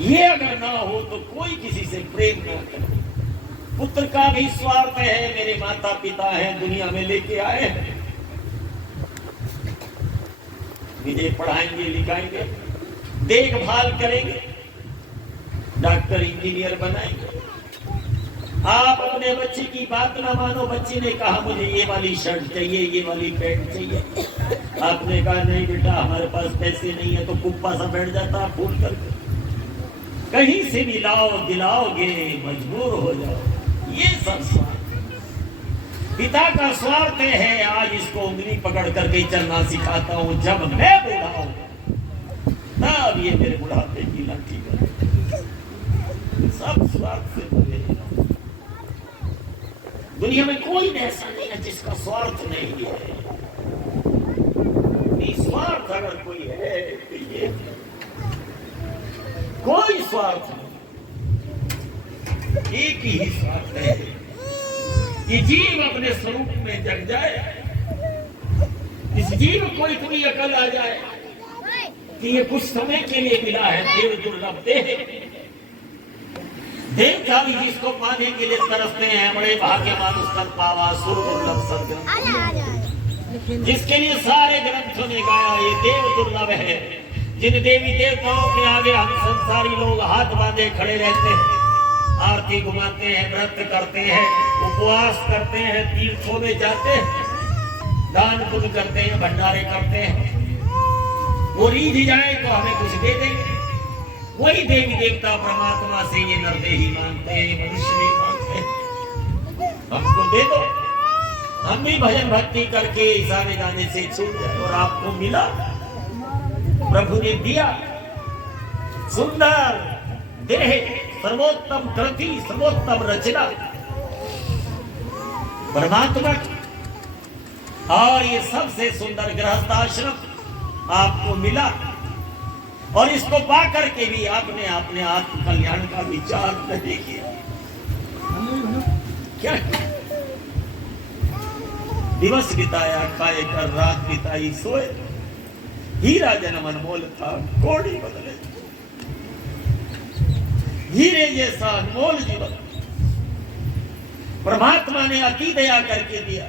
ये अगर ना हो तो कोई किसी से प्रेम ना करे। पुत्र का भी स्वार्थ है, मेरे माता पिता हैं, दुनिया में लेके आए हैं, मुझे पढ़ाएंगे लिखाएंगे, देखभाल करेंगे, डॉक्टर इंजीनियर बनाएंगे। आप अपने बच्चे की बात ना मानो। बच्चे ने कहा मुझे ये वाली शर्ट चाहिए, ये वाली पैंट चाहिए, आपने कहा नहीं बेटा हमारे पास पैसे नहीं है, तो कुप्पा सा बैठ जाता फूल करके। कहीं से भी लाओ दिलाओगे, मजबूर हो जाओ। ये सब स्वार्थ, पिता का स्वार्थ है। आज इसको उंगली पकड़ करके चलना सिखाता हूं, जब मैं बूढ़ा हूं तब ये मेरे बुढ़ापे की लाठी बने। सब स्वार्थ से भरे। दुनिया में कोई ऐसा नहीं है जिसका स्वार्थ नहीं है। निस्वार्थ अगर कोई है तो ये कोई स्वार्थ नहीं, एक ही स्वार्थ है कि जीव अपने स्वरूप में जग जाए। इस जीव को इतनी अकल आ जाए कि ये कुछ समय के लिए मिला है, देव दुर्लभ देह। देवता भी जिसको पाने के लिए तरसते हैं, बड़े भाग्यवान उसका पावा सुर दुर्लभ सदग्रंथ, जिसके लिए सारे ग्रंथों ने गाया ये देव दुर्लभ है। जिन देवी देवताओं के आगे हम संसारी लोग हाथ बांधे खड़े रहते हैं, आरती घुमाते हैं, व्रत करते हैं, उपवास करते हैं, तीर्थों में जाते हैं, दान पुण्य करते हैं, भंडारे करते हैं, वो रीझ जाए तो हमें कुछ दे देंगे। वही देवी देवता परमात्मा से ये नरदेही मांगते हैं, मनुष्य भी मांगते हैं, हमको दे दो, हम भी भजन भक्ति करके इशारे जाने से छूट जाए। और आपको मिला, प्रभु ने दिया सुंदर देह, सर्वोत्तम कृति, सर्वोत्तम रचना परमात्मा की, और ये सबसे सुंदर गृहस्थाश्रम आपको मिला। और इसको पा करके भी आपने अपने आत्म कल्याण का विचार नहीं किया। क्या दिवस बिताया खाए कर, रात बिताई सोए। हीरा जन्म अनमोल था, कोड़ी बदले हीरे जैसा अनमोल जीवन परमात्मा ने अति दया करके दिया।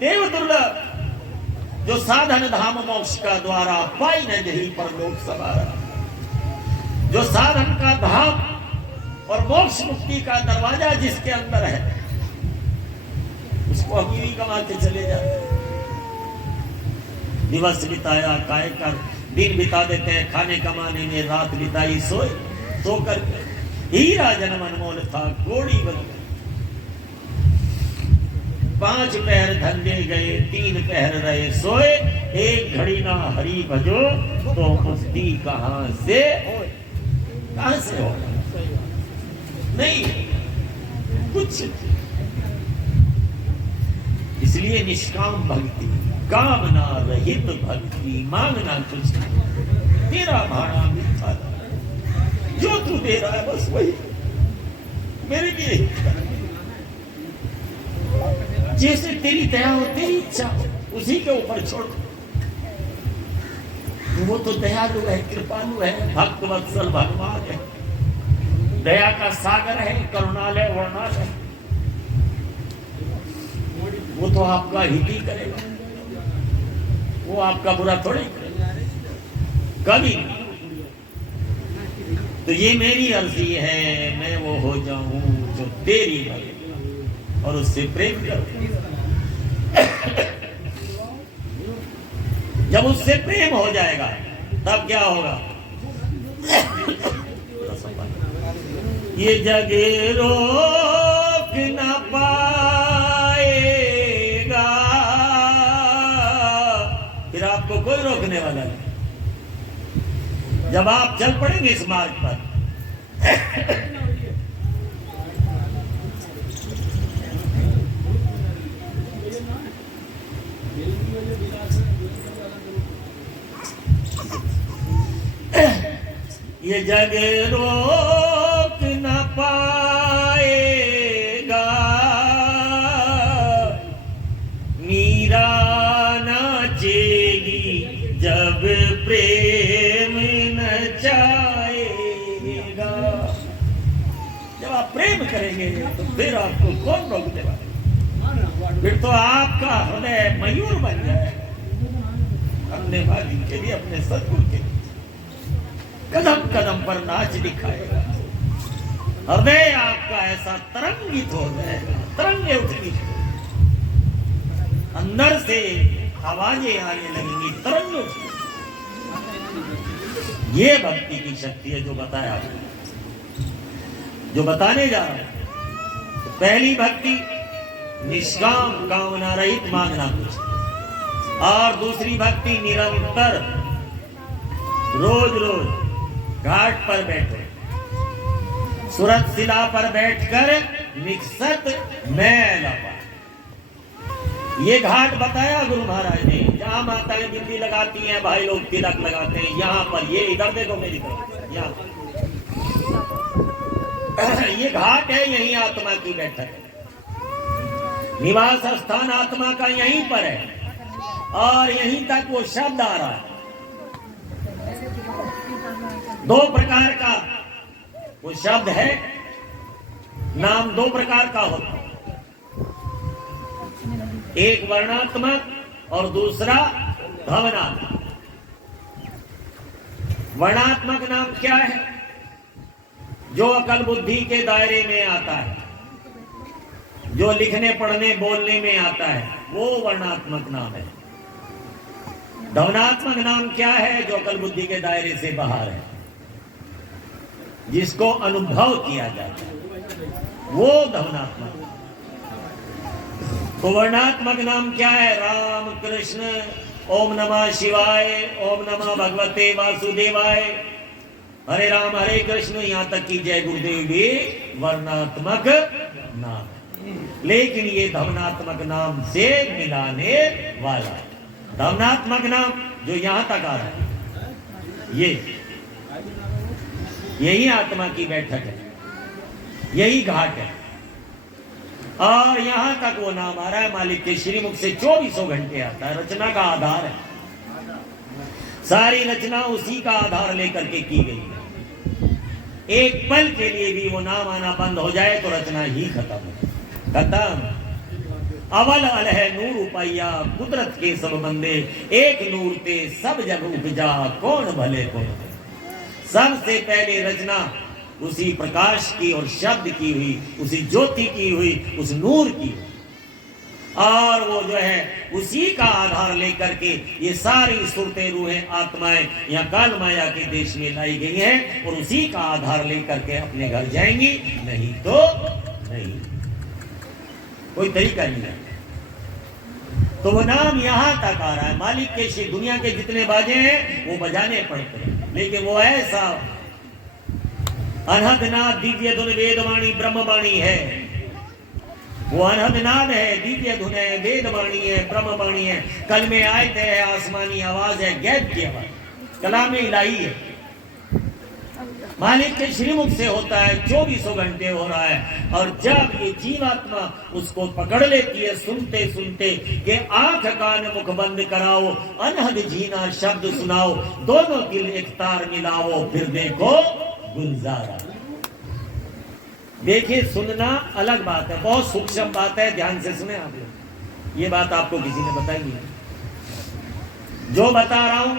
देव दुर्लभ जो साधन धाम मोक्ष का द्वारा पाई न जही पर लोक सवारा, जो साधन का धाम और मोक्ष मुक्ति का दरवाजा जिसके अंदर है, उसको हम ही कमाते चले जाते। दिवस बिताया काय कर, दिन बिता देते हैं खाने कमाने में, रात बिताई सोए, सो कर हीरा जन्म अनमोल था, कोड़ी बन गई। 5 पहर धंधे गए, 3 पहर रहे सोए, एक घड़ी ना हरि भजो तो मुक्ति कहां से हो? नहीं कुछ। इसलिए निष्काम भक्ति, कामना रहित भक्ति, मांगना कुछ तेरा भाड़ा मिठा, जो तू दे रहा है बस वही मेरे लिए। जैसे तेरी दया हो, तेरी इच्छा हो, उसी के ऊपर छोड़। वो तो दयालु है, कृपालु है, भक्त वत्सल भगवान है, दया का सागर है, करुणालय वर्णालय। वो तो आपका हित ही करेगा, वो आपका बुरा थोड़ी करेगा कभी। तो ये मेरी अर्जी है, मैं वो हो जाऊं जो तेरी भले और उससे प्रेम करूं। जब उससे प्रेम हो जाएगा तब क्या होगा? ये जग रोक न पाएगा, फिर आपको कोई रोकने वाला नहीं। जब आप चल पड़ेंगे इस मार्ग पर, ये जग रोक न पाएगा, मीरा नाचेगी जब प्रेम नचाएगा। जब आप प्रेम करेंगे तो फिर आपको कौन रोकने वाला? फिर तो आपका हृदय मयूर बन जाएगा, अपने मालिक के लिए, अपने सद्गुरु के लिए कदम कदम पर नाच दिखाएगा। हृदय आपका ऐसा तरंगित हो जाएगा, तरंगे उठेगी, अंदर से आवाजें आने लगेंगी, तरंगे उठेगी। ये भक्ति की शक्ति है जो बताया, जो बताने जा रहा हूं। तो पहली भक्ति निष्काम कामना रहित मांगना कुछ, और दूसरी भक्ति निरंतर रोज रोज घाट पर बैठे, सुरत शिला पर बैठकर निकसत मैल अपार। ये घाट बताया गुरु महाराज ने, जहां माताएं बिंदी लगाती हैं, भाई लोग तिलक लगाते हैं, यहाँ पर ये इधर देखो मेरी तरफ, यहाँ ये घाट है, यही आत्मा की बैठक है, निवास स्थान आत्मा का यहीं पर है, और यहीं तक वो शब्द आ रहा है। दो प्रकार का वो शब्द है, नाम दो प्रकार का होता है, एक वर्णात्मक और दूसरा भवनात्मक। वर्णात्मक नाम क्या है? जो अकल बुद्धि के दायरे में आता है, जो लिखने पढ़ने बोलने में आता है, वो वर्णात्मक नाम है। धवनात्मक नाम क्या है? जो अकल बुद्धि के दायरे से बाहर है, जिसको अनुभव किया जाता है, वो धवनात्मक। तो वर्णात्मक नाम क्या है? राम कृष्ण, ओम नमः शिवाय, ओम नमः भगवते वासुदेवाय, हरे राम हरे कृष्ण, यहां तक की जय गुरुदेव भी वर्णात्मक नाम। लेकिन ये धवनात्मक नाम से मिलाने वाला धवनात्मक नाम जो यहां तक आ रहा है, यही आत्मा की बैठक है, यही घाट है, और यहां तक वो नाम आ रहा है। मालिक के श्रीमुख से 24 घंटे आता है, रचना का आधार है, सारी रचना उसी का आधार लेकर के की गई है। एक पल के लिए भी वो नाम आना बंद हो जाए तो रचना ही खत्म। अवल अलह नूर उपैया, कुदरत के सब बंदे, एक नूर ते सब जग उपजा, कौन भले कौन। सबसे पहले रचना उसी प्रकाश की और शब्द की हुई, उसी ज्योति की हुई, उस नूर की, और वो जो है उसी का आधार लेकर के ये सारी सुरतें रूहें आत्माएं यहाँ काल माया के देश में लाई गई हैं, और उसी का आधार लेकर के अपने घर जाएंगी, नहीं तो नहीं, कोई तरीका नहीं है। तो वो नाम यहां तक आ रहा है। मालिक के श्री दुनिया के जितने बाजे हैं वो बजाने पड़ते हैं, लेकिन वो ऐसा अनहद नाद दिव्य धुन वेदवाणी ब्रह्मवाणी है, वो अनहद नाद है, दिव्य धुन है, वेदवाणी है, ब्रह्मवाणी है, कल में आयत है, आसमानी आवाज है, गैब की आवाज, कलाम इलाही है। मालिक के श्रीमुख से होता है, 24 घंटे हो रहा है। और जब ये जीवात्मा उसको पकड़ लेती है सुनते सुनते कि आंख कान मुख बंद कराओ, अनहद जीना शब्द सुनाओ, दोनों दिल एक तार मिलाओ, फिर देखो गुलजारा। देखिए, सुनना अलग बात है, बहुत सूक्ष्म बात है, ध्यान से सुने आप लोग। ये बात आपको किसी ने बताई नहीं। जो बता रहा हूं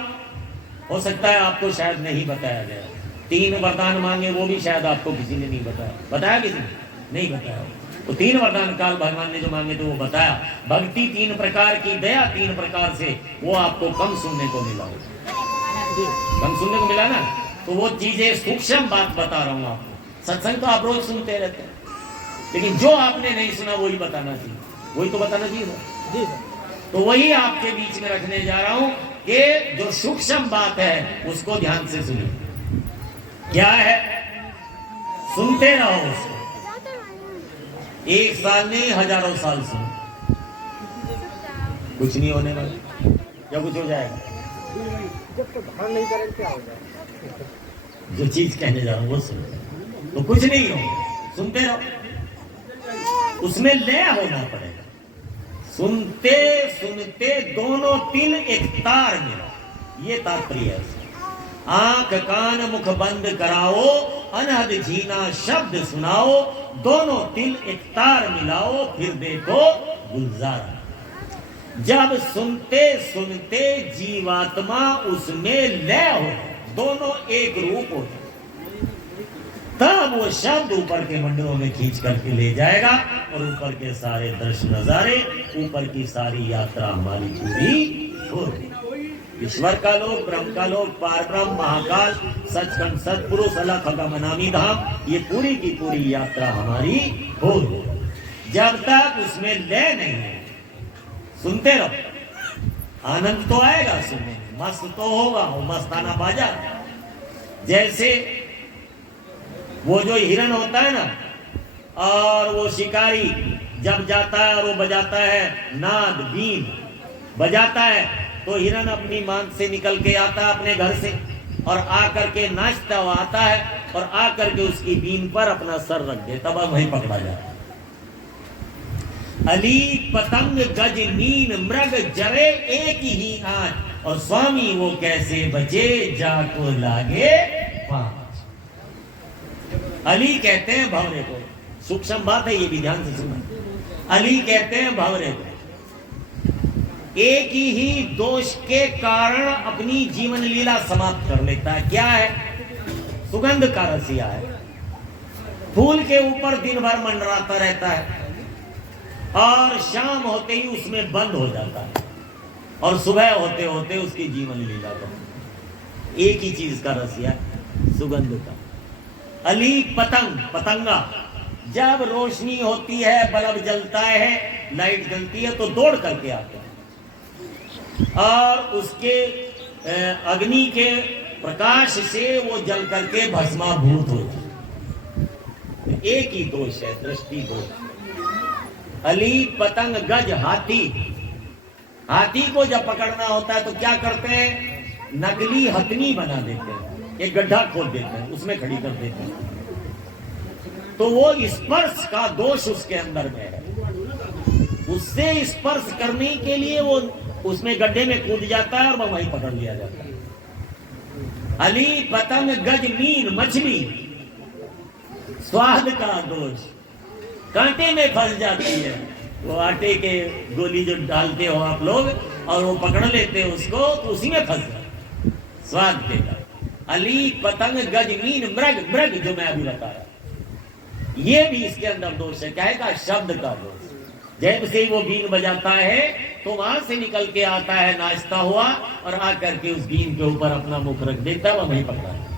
हो सकता है आपको शायद नहीं बताया गया। 3 वरदान मांगे, वो भी शायद आपको किसी ने नहीं बताया। बताया किसी ने? नहीं बताया। तो 3 वरदान काल भगवान ने जो मांगे थे वो बताया। भक्ति 3 प्रकार की, दया 3 प्रकार से, वो आपको कम सुनने को मिला, कम सुनने को मिला ना। तो वो चीजें सूक्ष्म बात बता रहा हूं आपको। सत्संग तो आप रोज सुनते रहते हैं, लेकिन जो आपने नहीं सुना वही बताना चाहिए, वही तो बताना चाहिए। तो वही आपके बीच में रखने जा रहा हूं कि जो सूक्ष्म बात है उसको ध्यान से सुनिए। क्या है? सुनते रहो उसको, 1 साल नहीं, हजारों साल सुनो, कुछ नहीं होने वाला। क्या कुछ हो जाएगा? जब तो ध्यान नहीं करें क्या हो जाएगा? जो चीज कहने जा रहा हूं वो सुनो, तो कुछ नहीं हो, सुनते रहो। उसमें लय होना पड़ेगा। सुनते सुनते दोनों तिल एक तार मिला, ये तात्पर्य है। आंख कान मुख बंद कराओ, अनहद जीना शब्द सुनाओ, दोनों तिल एक तार मिलाओ, फिर देखो गुलजारा। जब सुनते सुनते जीवात्मा उसमें लय हो, दोनों एक रूप हो, तब वो शब्द ऊपर के मंडलों में खींच करके ले जाएगा और ऊपर के सारे दृश्य नजारे, ऊपर की सारी यात्रा हमारी पूरी होगी। ईश्वर का लोक, ब्रह्म का लोक, पार ब्रह्म, महाकाल, सचखंड, सतपुरुष, अलख अगमनामी धाम, ये पूरी की पूरी यात्रा हमारी होगी। जब तक उसमें लय नहीं है, सुनते रहो। आनंद तो आएगा सुनने, मस्त तो होगा, वो मस्ताना बाजा। जैसे वो जो हिरन होता है ना, और वो शिकारी जब जाता है और वो बजाता है नाद, बीन बजाता है, तो हिरन अपनी मांग से निकल के आता है अपने घर से, और आकर के नाचता हुआ आता है, और आकर के उसकी बीन पर अपना सर रख देता, तब वहीं पकड़ा जाता है। अली पतंग गज नीन मृग जरे एक ही आंच, और स्वामी वो कैसे बचे जाको लागे पांच। अली कहते हैं भंवरे को, सूक्ष्म बात है, ये भी ध्यान से सुना। अली कहते हैं भंवरे को, एक ही दोष के कारण अपनी जीवन लीला समाप्त कर लेता है। क्या है? सुगंध का रसिया है, फूल के ऊपर दिन भर मंडराता रहता है, और शाम होते ही उसमें बंद हो जाता है, और सुबह होते होते उसकी जीवन लीला को एक ही चीज का रसिया, सुगंध का। अली पतंग, पतंगा, जब रोशनी होती है, बल्ब जलता है, लाइट जलती है, तो दौड़ करके आते हैं, और उसके अग्नि के प्रकाश से वो जल करके भस्माभूत होती है। एक ही दोष है, दृष्टि दोष। अली पतंग गज हाथी, हाथी को जब पकड़ना होता है तो क्या करते हैं? नकली हथनी बना देते हैं, एक गड्ढा खोद देते हैं, उसमें खड़ी कर देते हैं, तो वो स्पर्श का दोष उसके अंदर में है। उससे स्पर्श करने के लिए वो उसमें गड्ढे में कूद जाता है और वह वहीं पकड़ लिया जाता है। अली पतंग गज मीन मछली, स्वाद का दोष, कांटे में फंस जाती है। वो आटे के गोली जो डालते हो आप लोग, और वो पकड़ लेते हो उसको, तो उसी में फंस जाए स्वाद के लिए। अली पतंग गज मीन मृग, मृग जो मैं अभी बताया, ये भी इसके अंदर दोष है। क्या है? शब्द का दोष। जब से वो बीन बजाता है तो वहां से निकल के आता है नाचता हुआ, और आकर के उस बीन के ऊपर अपना मुख रख देता है, वह वहीं पकड़ा है।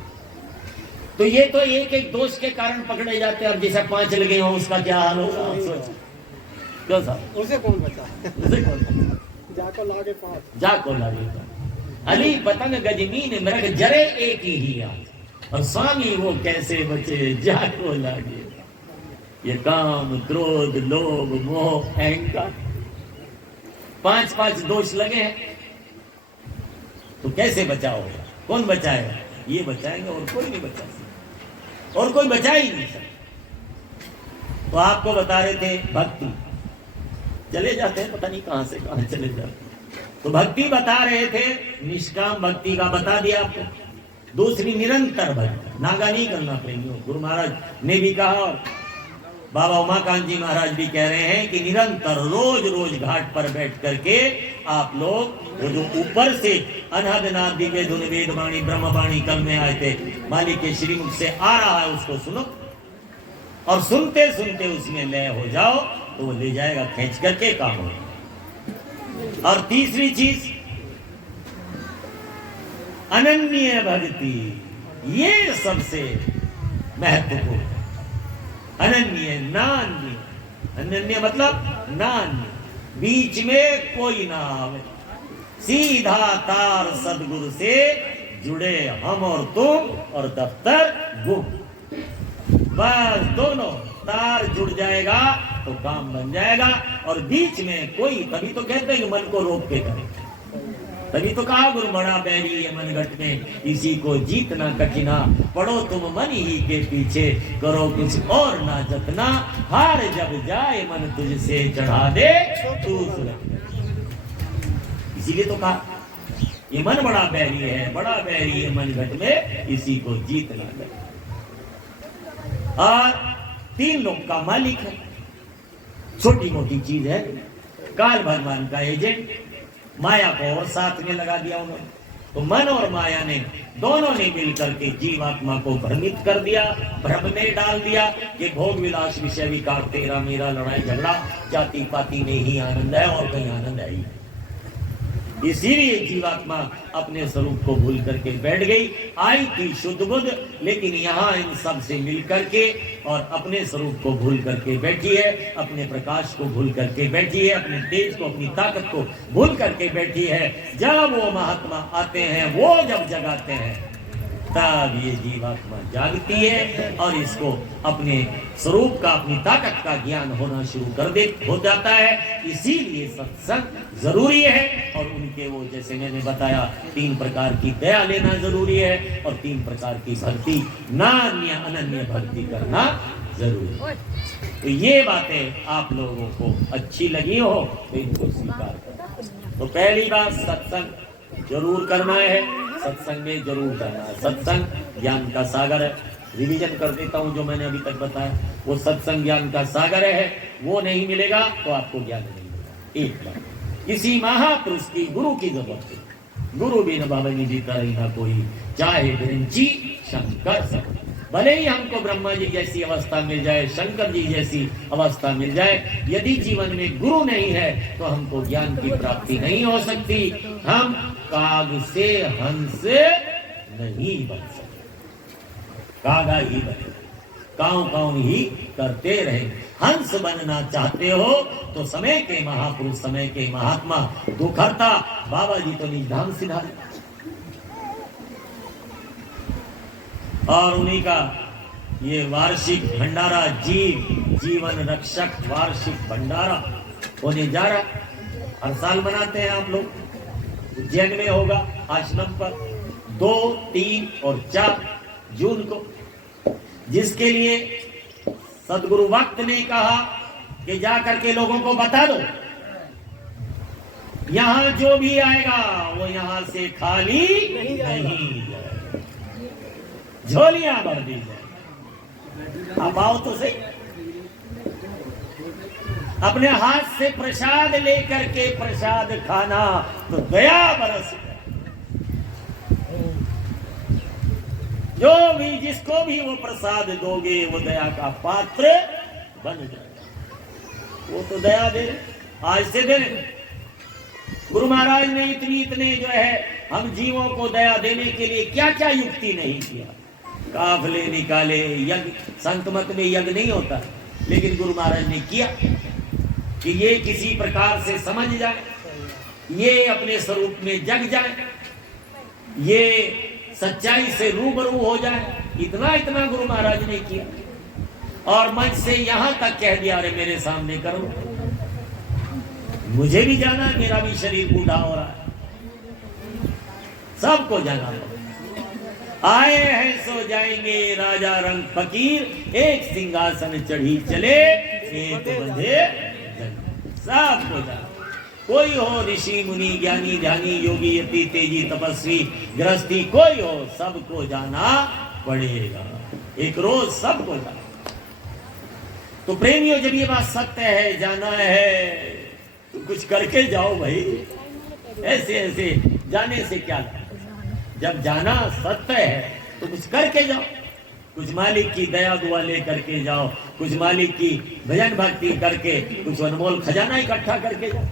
तो ये तो एक एक दोष के कारण पकड़े जाते हैं। अब जैसे 5 लगे हो, उसका क्या हाल होगा? क्यों साहब? उसे कौन बचा? उसे कौन? जाको लागे 5, जाको लागे। अली पतंग गजमीन मृग जरे एक ही आंच, और स्वामी वो कैसे बचे जाको लागे। ये काम, क्रोध, लोभ, मोह, अहंकार, 5 दोष लगे हैं, तो कैसे बचाओगे? कौन बचाएगा? ये बचाएंगे और कोई नहीं बचा सकता, और कोई बचा ही नहीं सकता। तो आपको बता रहे थे भक्ति, चले जाते हैं पता नहीं कहां से कहां चले जाते हैं। तो भक्ति बता रहे थे, निष्काम भक्ति का बता दिया आपको। दूसरी निरंतर भक्ति, नागा नहीं करना पड़ेगी। गुरु महाराज ने भी कहा और बाबा उमाकांत जी महाराज भी कह रहे हैं कि निरंतर रोज रोज घाट पर बैठ करके आप लोग वो जो ऊपर से अनहद नाद दिव्य धुन वेद वाणी ब्रह्म वाणी कल में आए थे, मालिक के श्रीमुख से आ रहा है, उसको सुनो और सुनते सुनते उसमें लय हो जाओ तो वो ले जाएगा खींच करके काम हो। और तीसरी चीज अनन्य भक्ति, ये सबसे महत्वपूर्ण। अनन्य, नान्य, अनन्य मतलब नान्य, बीच में कोई ना आवे, सीधा तार सदगुरु से जुड़े हम और तुम और दफ्तर गुम, बस दोनों तार जुड़ जाएगा तो काम बन जाएगा। और बीच में कोई, तभी तो कहते हैं कि मन को रोक के करें, तभी तो कहा गुरु बड़ा बैरी है मनगट में, इसी को जीतना कठिना, पढ़ो तुम मन ही के पीछे, करो कुछ और ना जतना, हार जब जाए मन तुझसे चढ़ा दे तू सुरख। इसीलिए तो कहा ये मन बड़ा बैरी है, बड़ा बैरी है मनगट में, इसी को जीतना है। और तीन लोग का मालिक है, छोटी मोटी चीज है, काल भगवान का एजेंट, माया को और साथ में लगा दिया उन्होंने। तो मन और माया ने दोनों ने मिलकर के जीवात्मा को भ्रमित कर दिया, भ्रम में डाल दिया कि भोग विलास विषय विकार तेरा मेरा लड़ाई झगड़ा जाति पाति में ही आनंद है और कहीं आनंद है ही। इसीलिए जीवात्मा अपने स्वरूप को भूल करके बैठ गई। आई थी शुद्ध बुद्ध, लेकिन यहाँ इन सब से मिल करके और अपने स्वरूप को भूल करके बैठी है, अपने प्रकाश को भूल करके बैठी है, अपने तेज को अपनी ताकत को भूल करके बैठी है। जब वो महात्मा आते हैं, वो जब जगाते हैं, तब ये जीवात्मा जागती है और इसको अपने स्वरूप का, अपनी ताकत का ज्ञान होना शुरू हो जाता है। इसीलिए सत्संग जरूरी है। और उनके वो, जैसे मैंने बताया, 3 प्रकार की दया लेना जरूरी है और 3 प्रकार की भक्ति, नान्य अनन्य भक्ति करना जरूरी है। तो ये बातें आप लोगों को अच्छी लगी हो तो इनको स्वीकार करो। तो पहली बात, सत्संग जरूर करना है, सत्संग में जरूर जाना है। सत्संग ज्ञान का सागर है। रिवीजन कर देता हूं जो मैंने अभी तक बताया, वो सत्संग ज्ञान का सागर है। वो नहीं मिलेगा तो आपको ज्ञान नहीं मिलेगा। एक बात, किसी महापुरुष की, गुरु की जरूरत है। गुरु बिन भवनि जीता ही ना कोई, चाहे विरंची शंकर सब। भले ही हमको ब्रह्मा जी जैसी अवस्था मिल जाए, शंकर जी जैसी अवस्था मिल जाए, यदि जीवन में गुरु नहीं है तो हमको ज्ञान की प्राप्ति नहीं हो सकती। हम काग से हंस नहीं बन सकते, कागा ही बने, काव काव ही करते रहे। हंस बनना चाहते हो तो समय के महापुरुष, समय के महात्मा दुखहर्ता बाबा जी तो निधान सिधारे, और उन्हीं का ये वार्षिक भंडारा, जीवन रक्षक वार्षिक भंडारा होने जा रहा। हर साल मनाते हैं आप लोग। उज्जैन में होगा आश्रम पर 2, 3 और 4 जून को, जिसके लिए सदगुरु वक्त ने कहा कि जा करके लोगों को बता दो, यहां जो भी आएगा वो यहां से खाली नहीं जाएगा, झोलियां भर दी जाए। आप आओ तो सही, अपने हाथ से प्रसाद लेकर के प्रसाद खाना तो दया बरस। जो भी, जिसको भी वो प्रसाद दोगे वो दया का पात्र बन जाएगा। वो तो दया दे, आज से दे। गुरु महाराज ने इतने जो है हम जीवों को दया देने के लिए क्या क्या युक्ति नहीं किया। काफले निकाले, यज्ञ, संत मत में यज्ञ नहीं होता, लेकिन गुरु महाराज ने किया कि ये किसी प्रकार से समझ जाए, ये अपने स्वरूप में जग जाए, ये सच्चाई से रूबरू हो जाए। इतना गुरु महाराज ने किया और मंच से यहां तक कह दिया, अरे मेरे सामने करो, मुझे भी जाना है, मेरा भी शरीर बूढ़ा हो रहा है, सबको जाना है। आए हैं सो जाएंगे, राजा रंग फकीर, एक सिंहासन चढ़ी चले, एक बंधे सब हो जाए। कोई हो ऋषि मुनि ज्ञानी ध्यानी योगी यति तेजी तपस्वी गृहस्थी, कोई हो सबको जाना पड़ेगा, एक रोज सबको जाना। तो प्रेमियों, जब ये बात सत्य है, जाना है तो कुछ करके जाओ भाई, ऐसे ऐसे जाने से क्या। जब जाना सत्य है तो कुछ करके जाओ, कुछ मालिक की दया दुआ ले करके जाओ, कुछ मालिक की भजन भक्ति करके कुछ अनमोल खजाना इकट्ठा करके जाओ,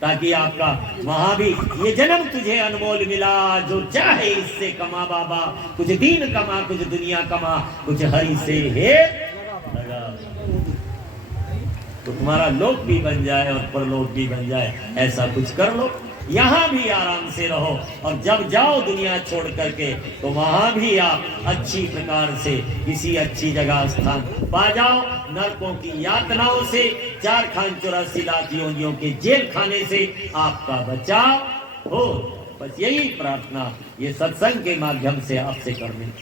ताकि आपका वहां भी ये जन्म तुझे अनमोल मिला, जो चाहे इससे कमा बाबा, कुछ दीन कमा कुछ दुनिया कमा, कुछ हरि से है लगा, तो तुम्हारा लोक भी बन जाए और परलोक भी बन जाए। ऐसा कुछ कर लो, यहाँ भी आराम से रहो, और जब जाओ दुनिया छोड़ करके तो वहां भी आप अच्छी प्रकार से किसी अच्छी जगह स्थान पा जाओ, नरकों की यातनाओं से, 4 खान 84 लाख योनियों के जेल खाने से आपका बचाव हो। बस यही प्रार्थना ये सत्संग के माध्यम से आपसे करनी।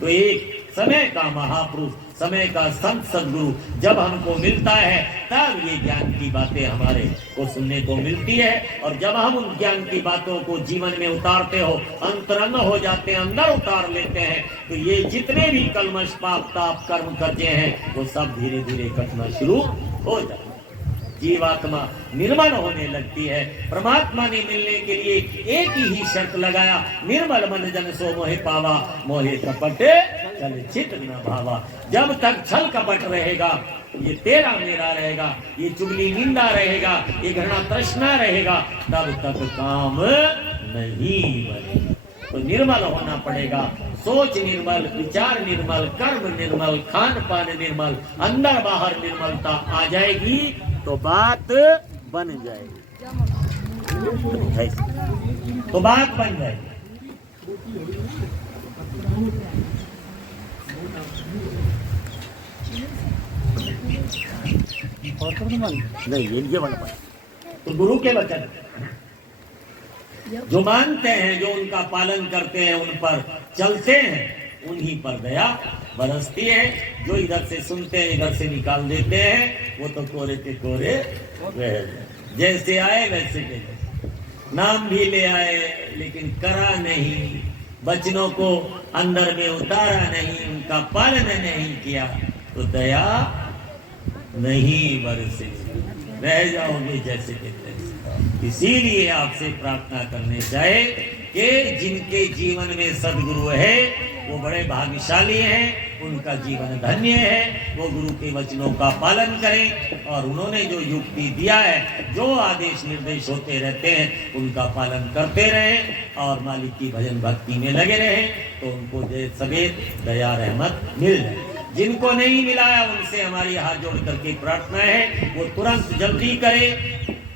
तो एक समय का महापुरुष, समय का संत सदगुरु जब हमको मिलता है, तब ये ज्ञान की बातें हमारे को सुनने को मिलती है, और जब हम उन ज्ञान की बातों को जीवन में उतारते हो, अंतरंग हो जाते हैं, अंदर उतार लेते हैं, तो ये जितने भी कलमश पाप ताप कर्म करते हैं वो सब धीरे धीरे कटना शुरू हो जाते हैं। जीवात्मा निर्मल होने लगती है। परमात्मा ने मिलने के लिए एक ही शर्त लगाया, निर्मल मन जन सो मोहे पावा, मोहे कपट चल चित न भावा। जब तक छल कपट रहेगा, ये तेरा मेरा रहेगा, ये चुगली निंदा रहेगा, ये घृणा तृष्णा रहेगा, तब तक काम नहीं बनेगा। तो निर्मल होना पड़ेगा, सोच निर्मल, विचार निर्मल, कर्म निर्मल, खान पान निर्मल, अंदर बाहर निर्मलता आ जाएगी तो बात बन जाएगी, तो बात बन जाएगी। नहीं, ये वाला तो गुरु के वचन जो मानते हैं, जो उनका पालन करते हैं, उन पर चलते हैं, उन्हीं पर दया बरसती है। जो इधर से सुनते हैं इधर से निकाल देते हैं, वो तो कोरे के कोरे रह जाए। जैसे आए वैसे के नाम भी ले आए, लेकिन करा नहीं, बचनों को अंदर में उतारा नहीं, उनका पालन नहीं किया, तो दया नहीं बरसे, रह जाओगे जैसे के तैसे। इसीलिए आपसे प्रार्थना करने चाहे कि जिनके जीवन में सदगुरु है वो बड़े भाग्यशाली हैं, उनका जीवन धन्य है, वो गुरु के वचनों का पालन करें, और उन्होंने जो युक्ति दिया है, जो आदेश निर्देश होते रहते हैं, उनका पालन करते रहें, और मालिक की भजन भक्ति में लगे रहें, तो उनको सवेर दया रहमत मिल जाए। जिनको नहीं मिला है उनसे हमारी हाथ जोड़ करके प्रार्थना है, वो तुरंत जल्दी करे।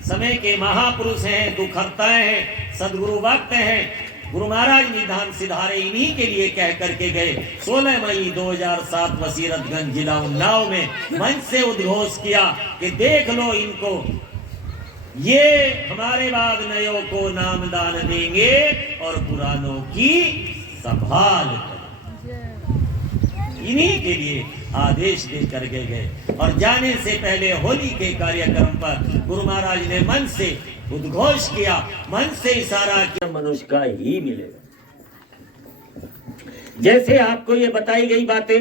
समय के महापुरुष हैं, दुखहर्ता हैं, सदगुरु वक्त हैं। गुरु महाराज निधान सिधारे इन्हीं के लिए कह करके गए। 16 मई 2007 वसीरतगंज जिला उन्नाव में मंच से उद्घोष किया कि देख लो इनको, ये हमारे बाद नयों को नाम दान देंगे और पुरानों की संभाल करेंगे। इन्हीं के लिए आदेश दे करके गए। और जाने से पहले होली के कार्यक्रम पर गुरु महाराज ने मन से उद्घोष किया, मन से इशारा किया, मनुष्य का ही मिलेगा। जैसे आपको ये बताई गई बातें,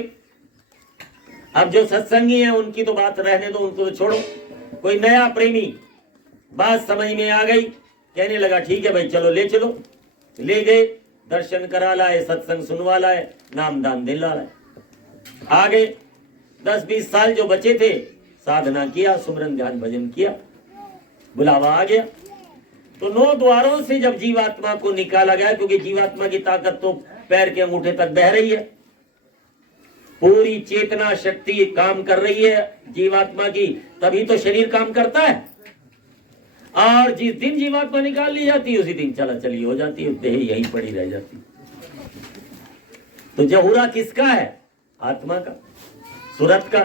अब जो सत्संगी हैं उनकी तो बात रहने दो, उनको तो छोड़ो। कोई नया प्रेमी बात समझ में आ गई, कहने लगा ठीक है भाई चलो ले चलो, ले गए, दर्शन करा लाए, सत्संग सुनवा लाए, नाम दान दिला लाए, आ गए। 10-20 साल जो बचे थे, साधना किया, सुमरन ध्यान भजन किया, बुलावा आ गया। तो 9 द्वारों से जब जीवात्मा को निकाला गया, क्योंकि जीवात्मा की ताकत तो पैर के अंगूठे तक बह रही है, पूरी चेतना शक्ति काम कर रही है जीवात्मा की, तभी तो शरीर काम करता है। और जिस दिन जीवात्मा निकाल ली जाती है उसी दिन चला चली हो जाती है, देह यहीं पड़ी रह जाती। तो जहूरा किसका है? आत्मा का, सूरत का,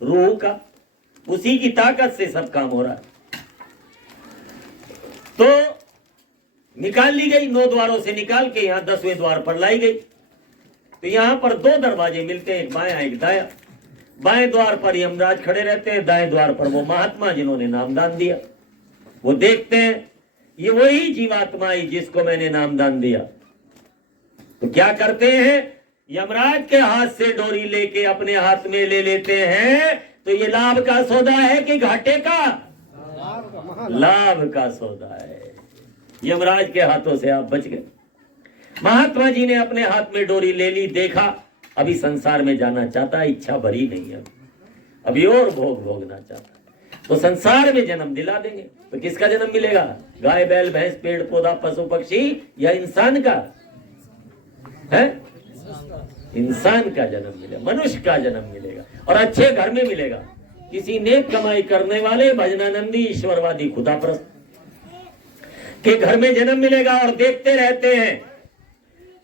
रूह का। उसी की ताकत से सब काम हो रहा है। तो निकाल ली गई, 9 द्वारों से निकाल के यहाँ 10वें द्वार पर लाई गई। तो यहाँ पर दो दरवाजे मिलते हैं, एक बायां एक दायां। बाएं द्वार पर यमराज खड़े रहते हैं, दाएं द्वार पर वो महात्मा जिन्होंने नामदान दिया। वो देखते हैं ये वही जीवात्मा आई जिसको मैंने नामदान दिया। तो क्या करते हैं, यमराज के हाथ से डोरी लेके अपने हाथ में ले लेते हैं। तो ये लाभ का सौदा है कि घाटे का? लाभ का सौदा है। यमराज के हाथों से आप बच गए। महात्मा जी ने अपने हाथ में डोरी ले ली, देखा अभी संसार में जाना चाहता है, इच्छा भरी नहीं है, अभी और भोग भोगना चाहता है। तो संसार में जन्म दिला देंगे। तो किसका जन्म मिलेगा? गाय बैल भैंस पेड़ पौधा पशु पक्षी या इंसान का? है इंसान का जन्म मिलेगा, मनुष्य का जन्म मिलेगा, और अच्छे घर में मिलेगा। किसी नेक कमाई करने वाले भजनानंदी ईश्वरवादी खुदाप्रस्त के घर में जन्म मिलेगा। और देखते रहते हैं,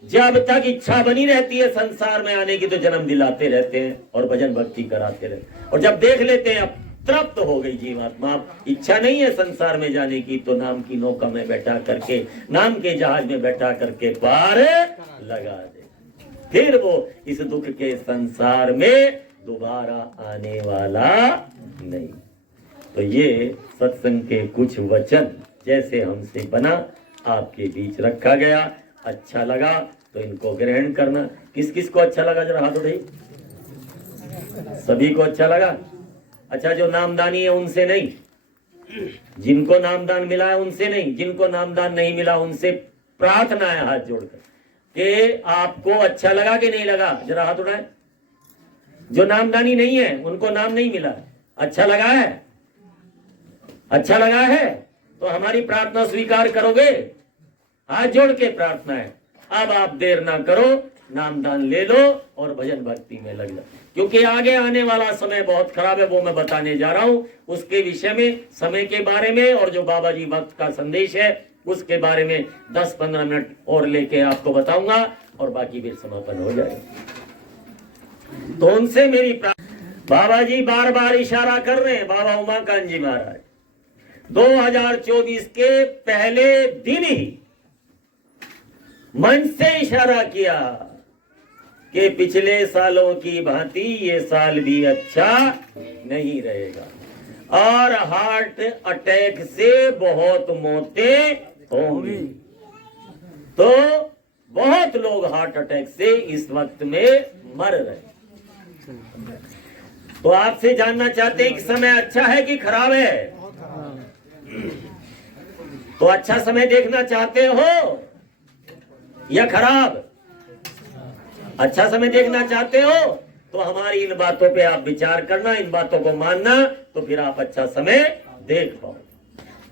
जब तक इच्छा बनी रहती है संसार में आने की तो जन्म दिलाते रहते हैं और भजन भक्ति कराते रहते हैं। और जब देख लेते हैं अब तृप्त हो गई जीवात्मा, इच्छा नहीं है संसार में जाने की, तो नाम की नौका में बैठा करके, नाम के जहाज में बैठा करके पार लगा दे। फिर वो इस दुख के संसार में दोबारा आने वाला नहीं। तो ये सत्संग के कुछ वचन जैसे हमसे बना आपके बीच रखा गया। अच्छा लगा तो इनको ग्रहण करना। किस किस को अच्छा लगा जरा हाथ उठाइए। सभी को अच्छा लगा? अच्छा, जो नामदानी है उनसे नहीं, जिनको नामदान मिला है उनसे नहीं, जिनको नामदान नहीं मिला उनसे प्रार्थना है हाथ जोड़कर कि आपको अच्छा लगा कि नहीं लगा, जरा हाथ उठाए। जो नामदानी नहीं है, उनको नाम नहीं मिला, अच्छा लगा है? अच्छा लगा है तो हमारी प्रार्थना स्वीकार करोगे? हाथ जोड़ के प्रार्थना है। अब आप देर ना करो, नामदान ले लो और भजन भक्ति में लग जाओ, क्योंकि आगे आने वाला समय बहुत खराब है। वो मैं बताने जा रहा हूं, उसके विषय में, समय के बारे में, और जो बाबा जी भक्त का संदेश है उसके बारे में 10-15 मिनट और लेके आपको बताऊंगा और बाकी फिर समापन हो जाएगा। तो उनसे मेरी बाबा जी बार बार इशारा कर रहे हैं, बाबा उमाकांत जी महाराज 2024 के पहले दिन ही मन से इशारा किया कि पिछले सालों की भांति ये साल भी अच्छा नहीं रहेगा और हार्ट अटैक से बहुत मौतें होंगी। तो बहुत लोग हार्ट अटैक से इस वक्त में मर रहे। तो आपसे जानना चाहते हैं कि समय अच्छा है कि खराब है? तो अच्छा समय देखना चाहते हो या खराब? अच्छा समय देखना चाहते हो तो हमारी इन बातों पे आप विचार करना, इन बातों को मानना, तो फिर आप अच्छा समय देख पाओ।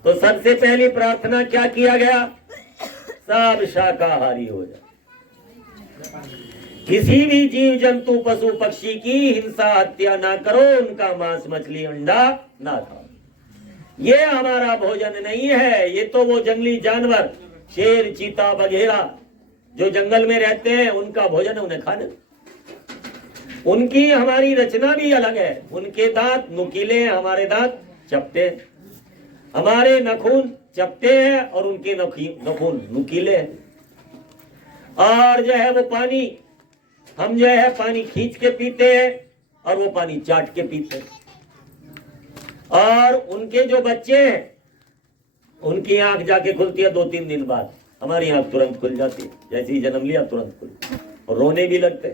तो सबसे पहली प्रार्थना क्या किया गया? सब शाकाहारी हो जाए, किसी भी जीव जंतु पशु पक्षी की हिंसा हत्या ना करो, उनका मांस मछली अंडा ना खाओ। ये हमारा भोजन नहीं है। ये तो वो जंगली जानवर शेर चीता बघेरा जो जंगल में रहते हैं उनका भोजन है, उन्हें खाना। उनकी हमारी रचना भी अलग है। उनके दांत नुकीले हैं, हमारे दांत चपटे हैं। हमारे नाखून चपटे हैं और उनके नाखून नुकीले हैं। और जो है वो पानी, हम जो है पानी खींच के पीते हैं और वो पानी चाट के पीते हैं। और उनके जो बच्चे हैं उनकी आंख जाके खुलती है 2-3 दिन बाद, हमारी आंख तुरंत खुल जाती है। जैसे ही जन्म लिया तुरंत खुल, और रोने भी लगते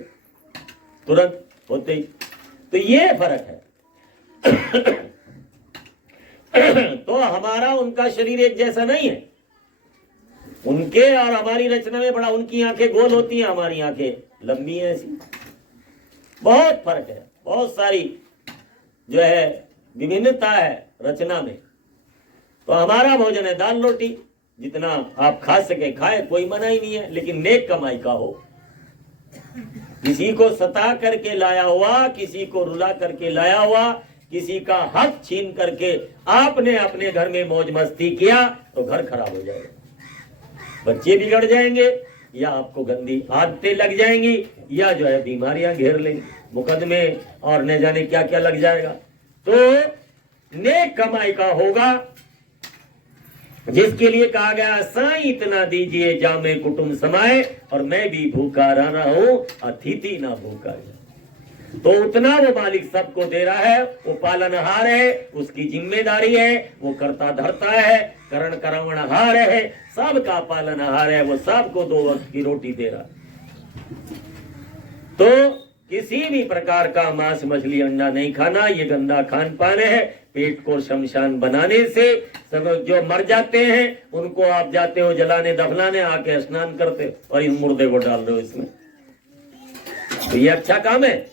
तुरंत होते ही। तो ये फर्क है। तो हमारा उनका शरीर एक जैसा नहीं है। उनके और हमारी रचना में बड़ा, उनकी आंखें गोल होती हैं, हमारी आंखें लंबी हैं। ऐसी बहुत फर्क है, बहुत सारी जो है विभिन्नता है रचना में। तो हमारा भोजन है दाल रोटी, जितना आप खा सके खाए, कोई मना ही नहीं है, लेकिन नेक कमाई का हो। किसी को सता करके लाया हुआ, किसी को रुला करके लाया हुआ, किसी का हक छीन करके आपने अपने घर में मौज मस्ती किया तो घर खराब हो जाएगा, बच्चे बिगड़ जाएंगे, या आपको गंदी आदतें लग जाएंगी, या जो है बीमारियां घेर लेंगी, मुकदमे और न जाने क्या क्या लग जाएगा। तो नेक कमाई का होगा जिसके लिए कहा गया साईं इतना दीजिए जामे कुटुंब समाए, और मैं भी भूखा रहा हूं अतिथि ना भूखा जाए। तो उतना वो मालिक सबको दे रहा है, वो पालनहार है, उसकी जिम्मेदारी है, वो करता धरता है, करण करवणहार है, सबका पालनहार है, वो सबको 2 वक्त की रोटी दे रहा है। तो किसी भी प्रकार का मांस मछली अंडा नहीं खाना, ये गंदा खान पान है। पेट को शमशान बनाने से सब जो मर जाते हैं उनको आप जाते हो जलाने दफनाने, आके स्नान करते हो और इस मुर्दे को डाल दो इसमें। तो ये अच्छा काम है?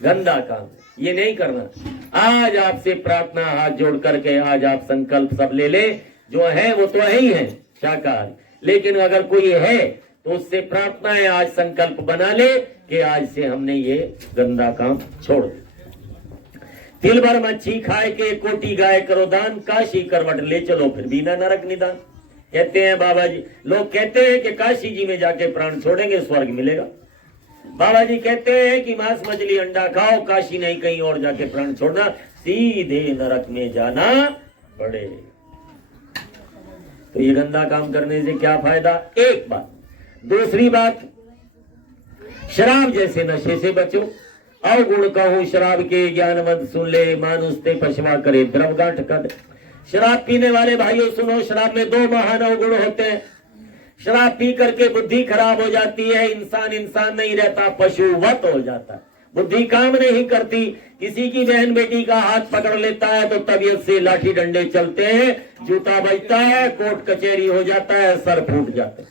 गंदा काम, ये नहीं करना। आज आपसे प्रार्थना हाथ जोड़ करके आज आप संकल्प सब ले ले, जो है वो तो है ही है शाकाहारी, लेकिन अगर कोई है तो उससे प्रार्थना है आज संकल्प बना ले कि आज से हमने ये गंदा काम छोड़ दिया। तिल भर मच्छी खाए के कोटि गाय करो दान, काशी करवट ले चलो फिर बिना नरक निदान। कहते हैं बाबा जी, लोग कहते हैं कि काशी जी में जाके प्राण छोड़ेंगे स्वर्ग मिलेगा। बाबा जी कहते हैं कि मांस मछली अंडा खाओ, काशी नहीं कहीं और जाके प्राण छोड़ना, सीधे नरक में जाना पड़ेगा। तो ये गंदा काम करने से क्या फायदा? एक बात। दूसरी बात, शराब जैसे नशे से बचो। अवगुण कहूं शराब के ज्ञानवंत सुन ले, मानुष ते पशवा करे द्रवगांठ कर। शराब पीने वाले भाइयों सुनो, शराब में 2 महान अवगुण होते हैं। शराब पी करके बुद्धि खराब हो जाती है, इंसान नहीं रहता, पशुवत हो जाता है, बुद्धि काम नहीं करती। किसी की बहन बेटी का हाथ पकड़ लेता है तो तबीयत से लाठी डंडे चलते हैं, जूता बजता है, कोर्ट कचहरी हो जाता है, सर फूट जाते हैं।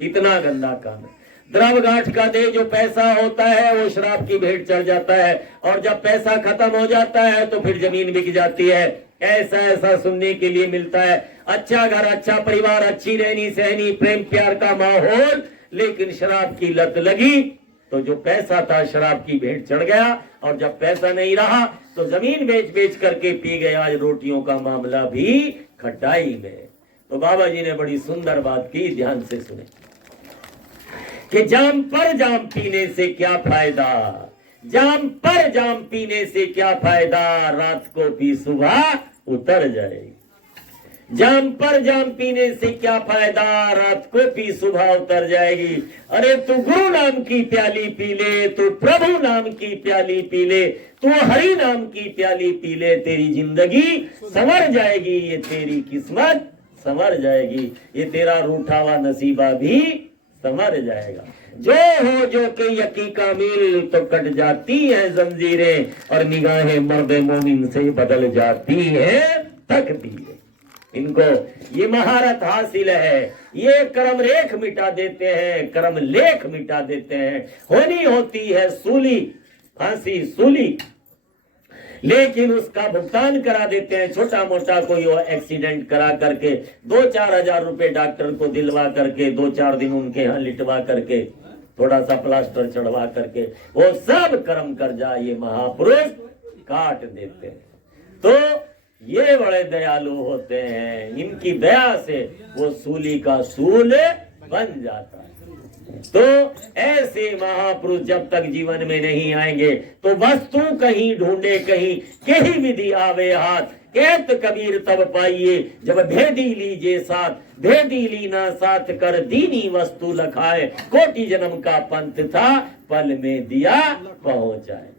इतना गंदा काम है। द्रव गांठ का दे जो पैसा होता है वो शराब की भेंट चढ़ जाता है, और जब पैसा खत्म हो जाता है तो फिर जमीन बिक जाती है। ऐसा ऐसा सुनने के लिए मिलता है। अच्छा घर, अच्छा परिवार, अच्छी रहनी सहनी, प्रेम प्यार का माहौल, लेकिन शराब की लत लगी तो जो पैसा था शराब की भेंट चढ़ गया, और जब पैसा नहीं रहा तो जमीन बेच बेच करके पी गए। आज रोटियों का मामला भी खटाई में। तो बाबा जी ने बड़ी सुंदर बात की, ध्यान से सुने कि जाम पर जाम पीने से क्या फायदा, जाम पर जाम पीने से क्या फायदा, रात को पी सुबह उतर जाएगी। जाम पर जाम पीने से क्या फायदा, रात को पी सुबह उतर जाएगी। अरे तू गुरु नाम की प्याली पी ले, तू प्रभु नाम की प्याली पी ले, तू हरि नाम की प्याली पी ले, तेरी जिंदगी संवर जाएगी, ये तेरी किस्मत संवर जाएगी, ये तेरा रूठा हुआ नसीबा भी संवर जाएगा। जो हो जो के यकी का मिल तो कट जाती है जंजीरें, और निगाहें मर्द मोमिन से बदल जाती है तकदीरें। इनको ये महारत हासिल है, ये कर्म रेख मिटा देते हैं, कर्म लेख मिटा देते हैं। होनी होती है सूली, फांसी सूली, लेकिन उसका भुगतान करा देते हैं। छोटा मोटा कोई एक्सीडेंट करा करके 2-4 हजार रुपए डॉक्टर को दिलवा करके 2-4 दिन उनके यहाँ लिटवा करके थोड़ा सा प्लास्टर चढ़वा करके वो सब कर्म कर जाए ये महापुरुष काट देते हैं। तो ये बड़े दयालु होते हैं, इनकी दया से वो सूली का सूल बन जाता है। तो ऐसे महापुरुष जब तक जीवन में नहीं आएंगे तो वस्तु कहीं ढूंढे कहीं, कहीं विधि आवे हाथ, कहत कबीर तब पाइए जब भेदी लीजिए साथ, भेदी लीना साथ कर दीनी वस्तु लखाए, कोटि जन्म का पंथ था पल में दिया पहुंचाए।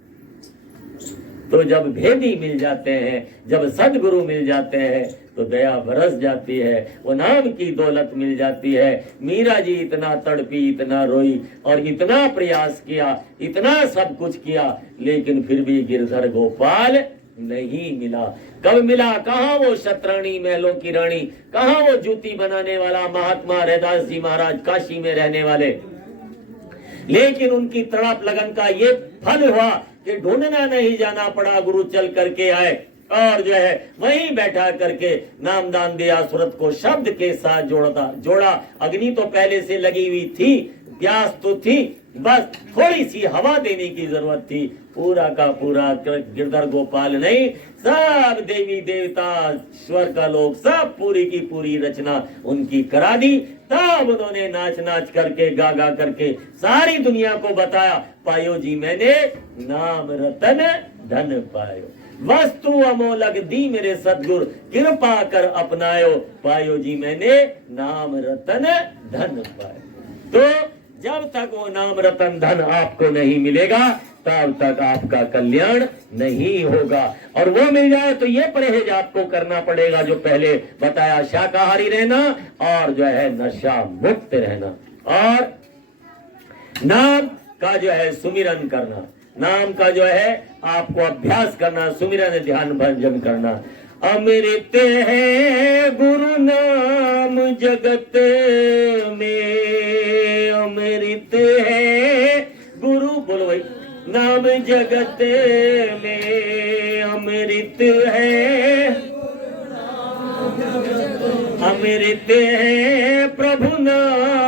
तो जब भेदी मिल जाते हैं, जब सदगुरु मिल जाते हैं तो दया बरस जाती है, वो नाम की दौलत मिल जाती है। मीरा जी इतना तड़पी, इतना रोई और इतना प्रयास किया, इतना सब कुछ किया, लेकिन फिर भी गिरधर गोपाल नहीं मिला। कब मिला? कहाँ वो शतरानी महलों की रानी, कहाँ वो जूती बनाने वाला महात्मा रैदास जी महाराज काशी में रहने वाले। लेकिन उनकी तड़प लगन का ये फल हुआ कि ढूंढना नहीं जाना पड़ा, गुरु चल करके आए और जो है वहीं बैठा करके नामदान दिया, सूरत को शब्द के साथ जोड़ा। अग्नि तो पहले से लगी हुई थी, प्यास तो थी, बस थोड़ी सी हवा देने की जरूरत थी। पूरा का पूरा गिरधर गोपाल नहीं, सब देवी देवता स्वर का लोग सब पूरी की पूरी रचना उनकी करा दी। तब उन्होंने नाच नाच करके गा गा करके सारी दुनिया को बताया, पायो जी मैंने नाम रतन धन पायो। वस्तु अमोलक दी मेरे सतगुर, कृपा कर अपनायो, पायो जी मैंने नाम रतन धन पायो। तो जब तक वो नाम रतन धन आपको नहीं मिलेगा तब तक आपका कल्याण नहीं होगा। और वो मिल जाए तो ये परहेज आपको करना पड़ेगा जो पहले बताया, शाकाहारी रहना और जो है नशा मुक्त रहना, और नाम का जो है सुमिरन करना, नाम का जो है आपको अभ्यास करना, सुमिरन ध्यान भजन करना। अमृत है गुरु नाम जगत में, अमृत है गुरु, बोलो भाई, नाम जगत में अमृत है, अमृत है प्रभु नाम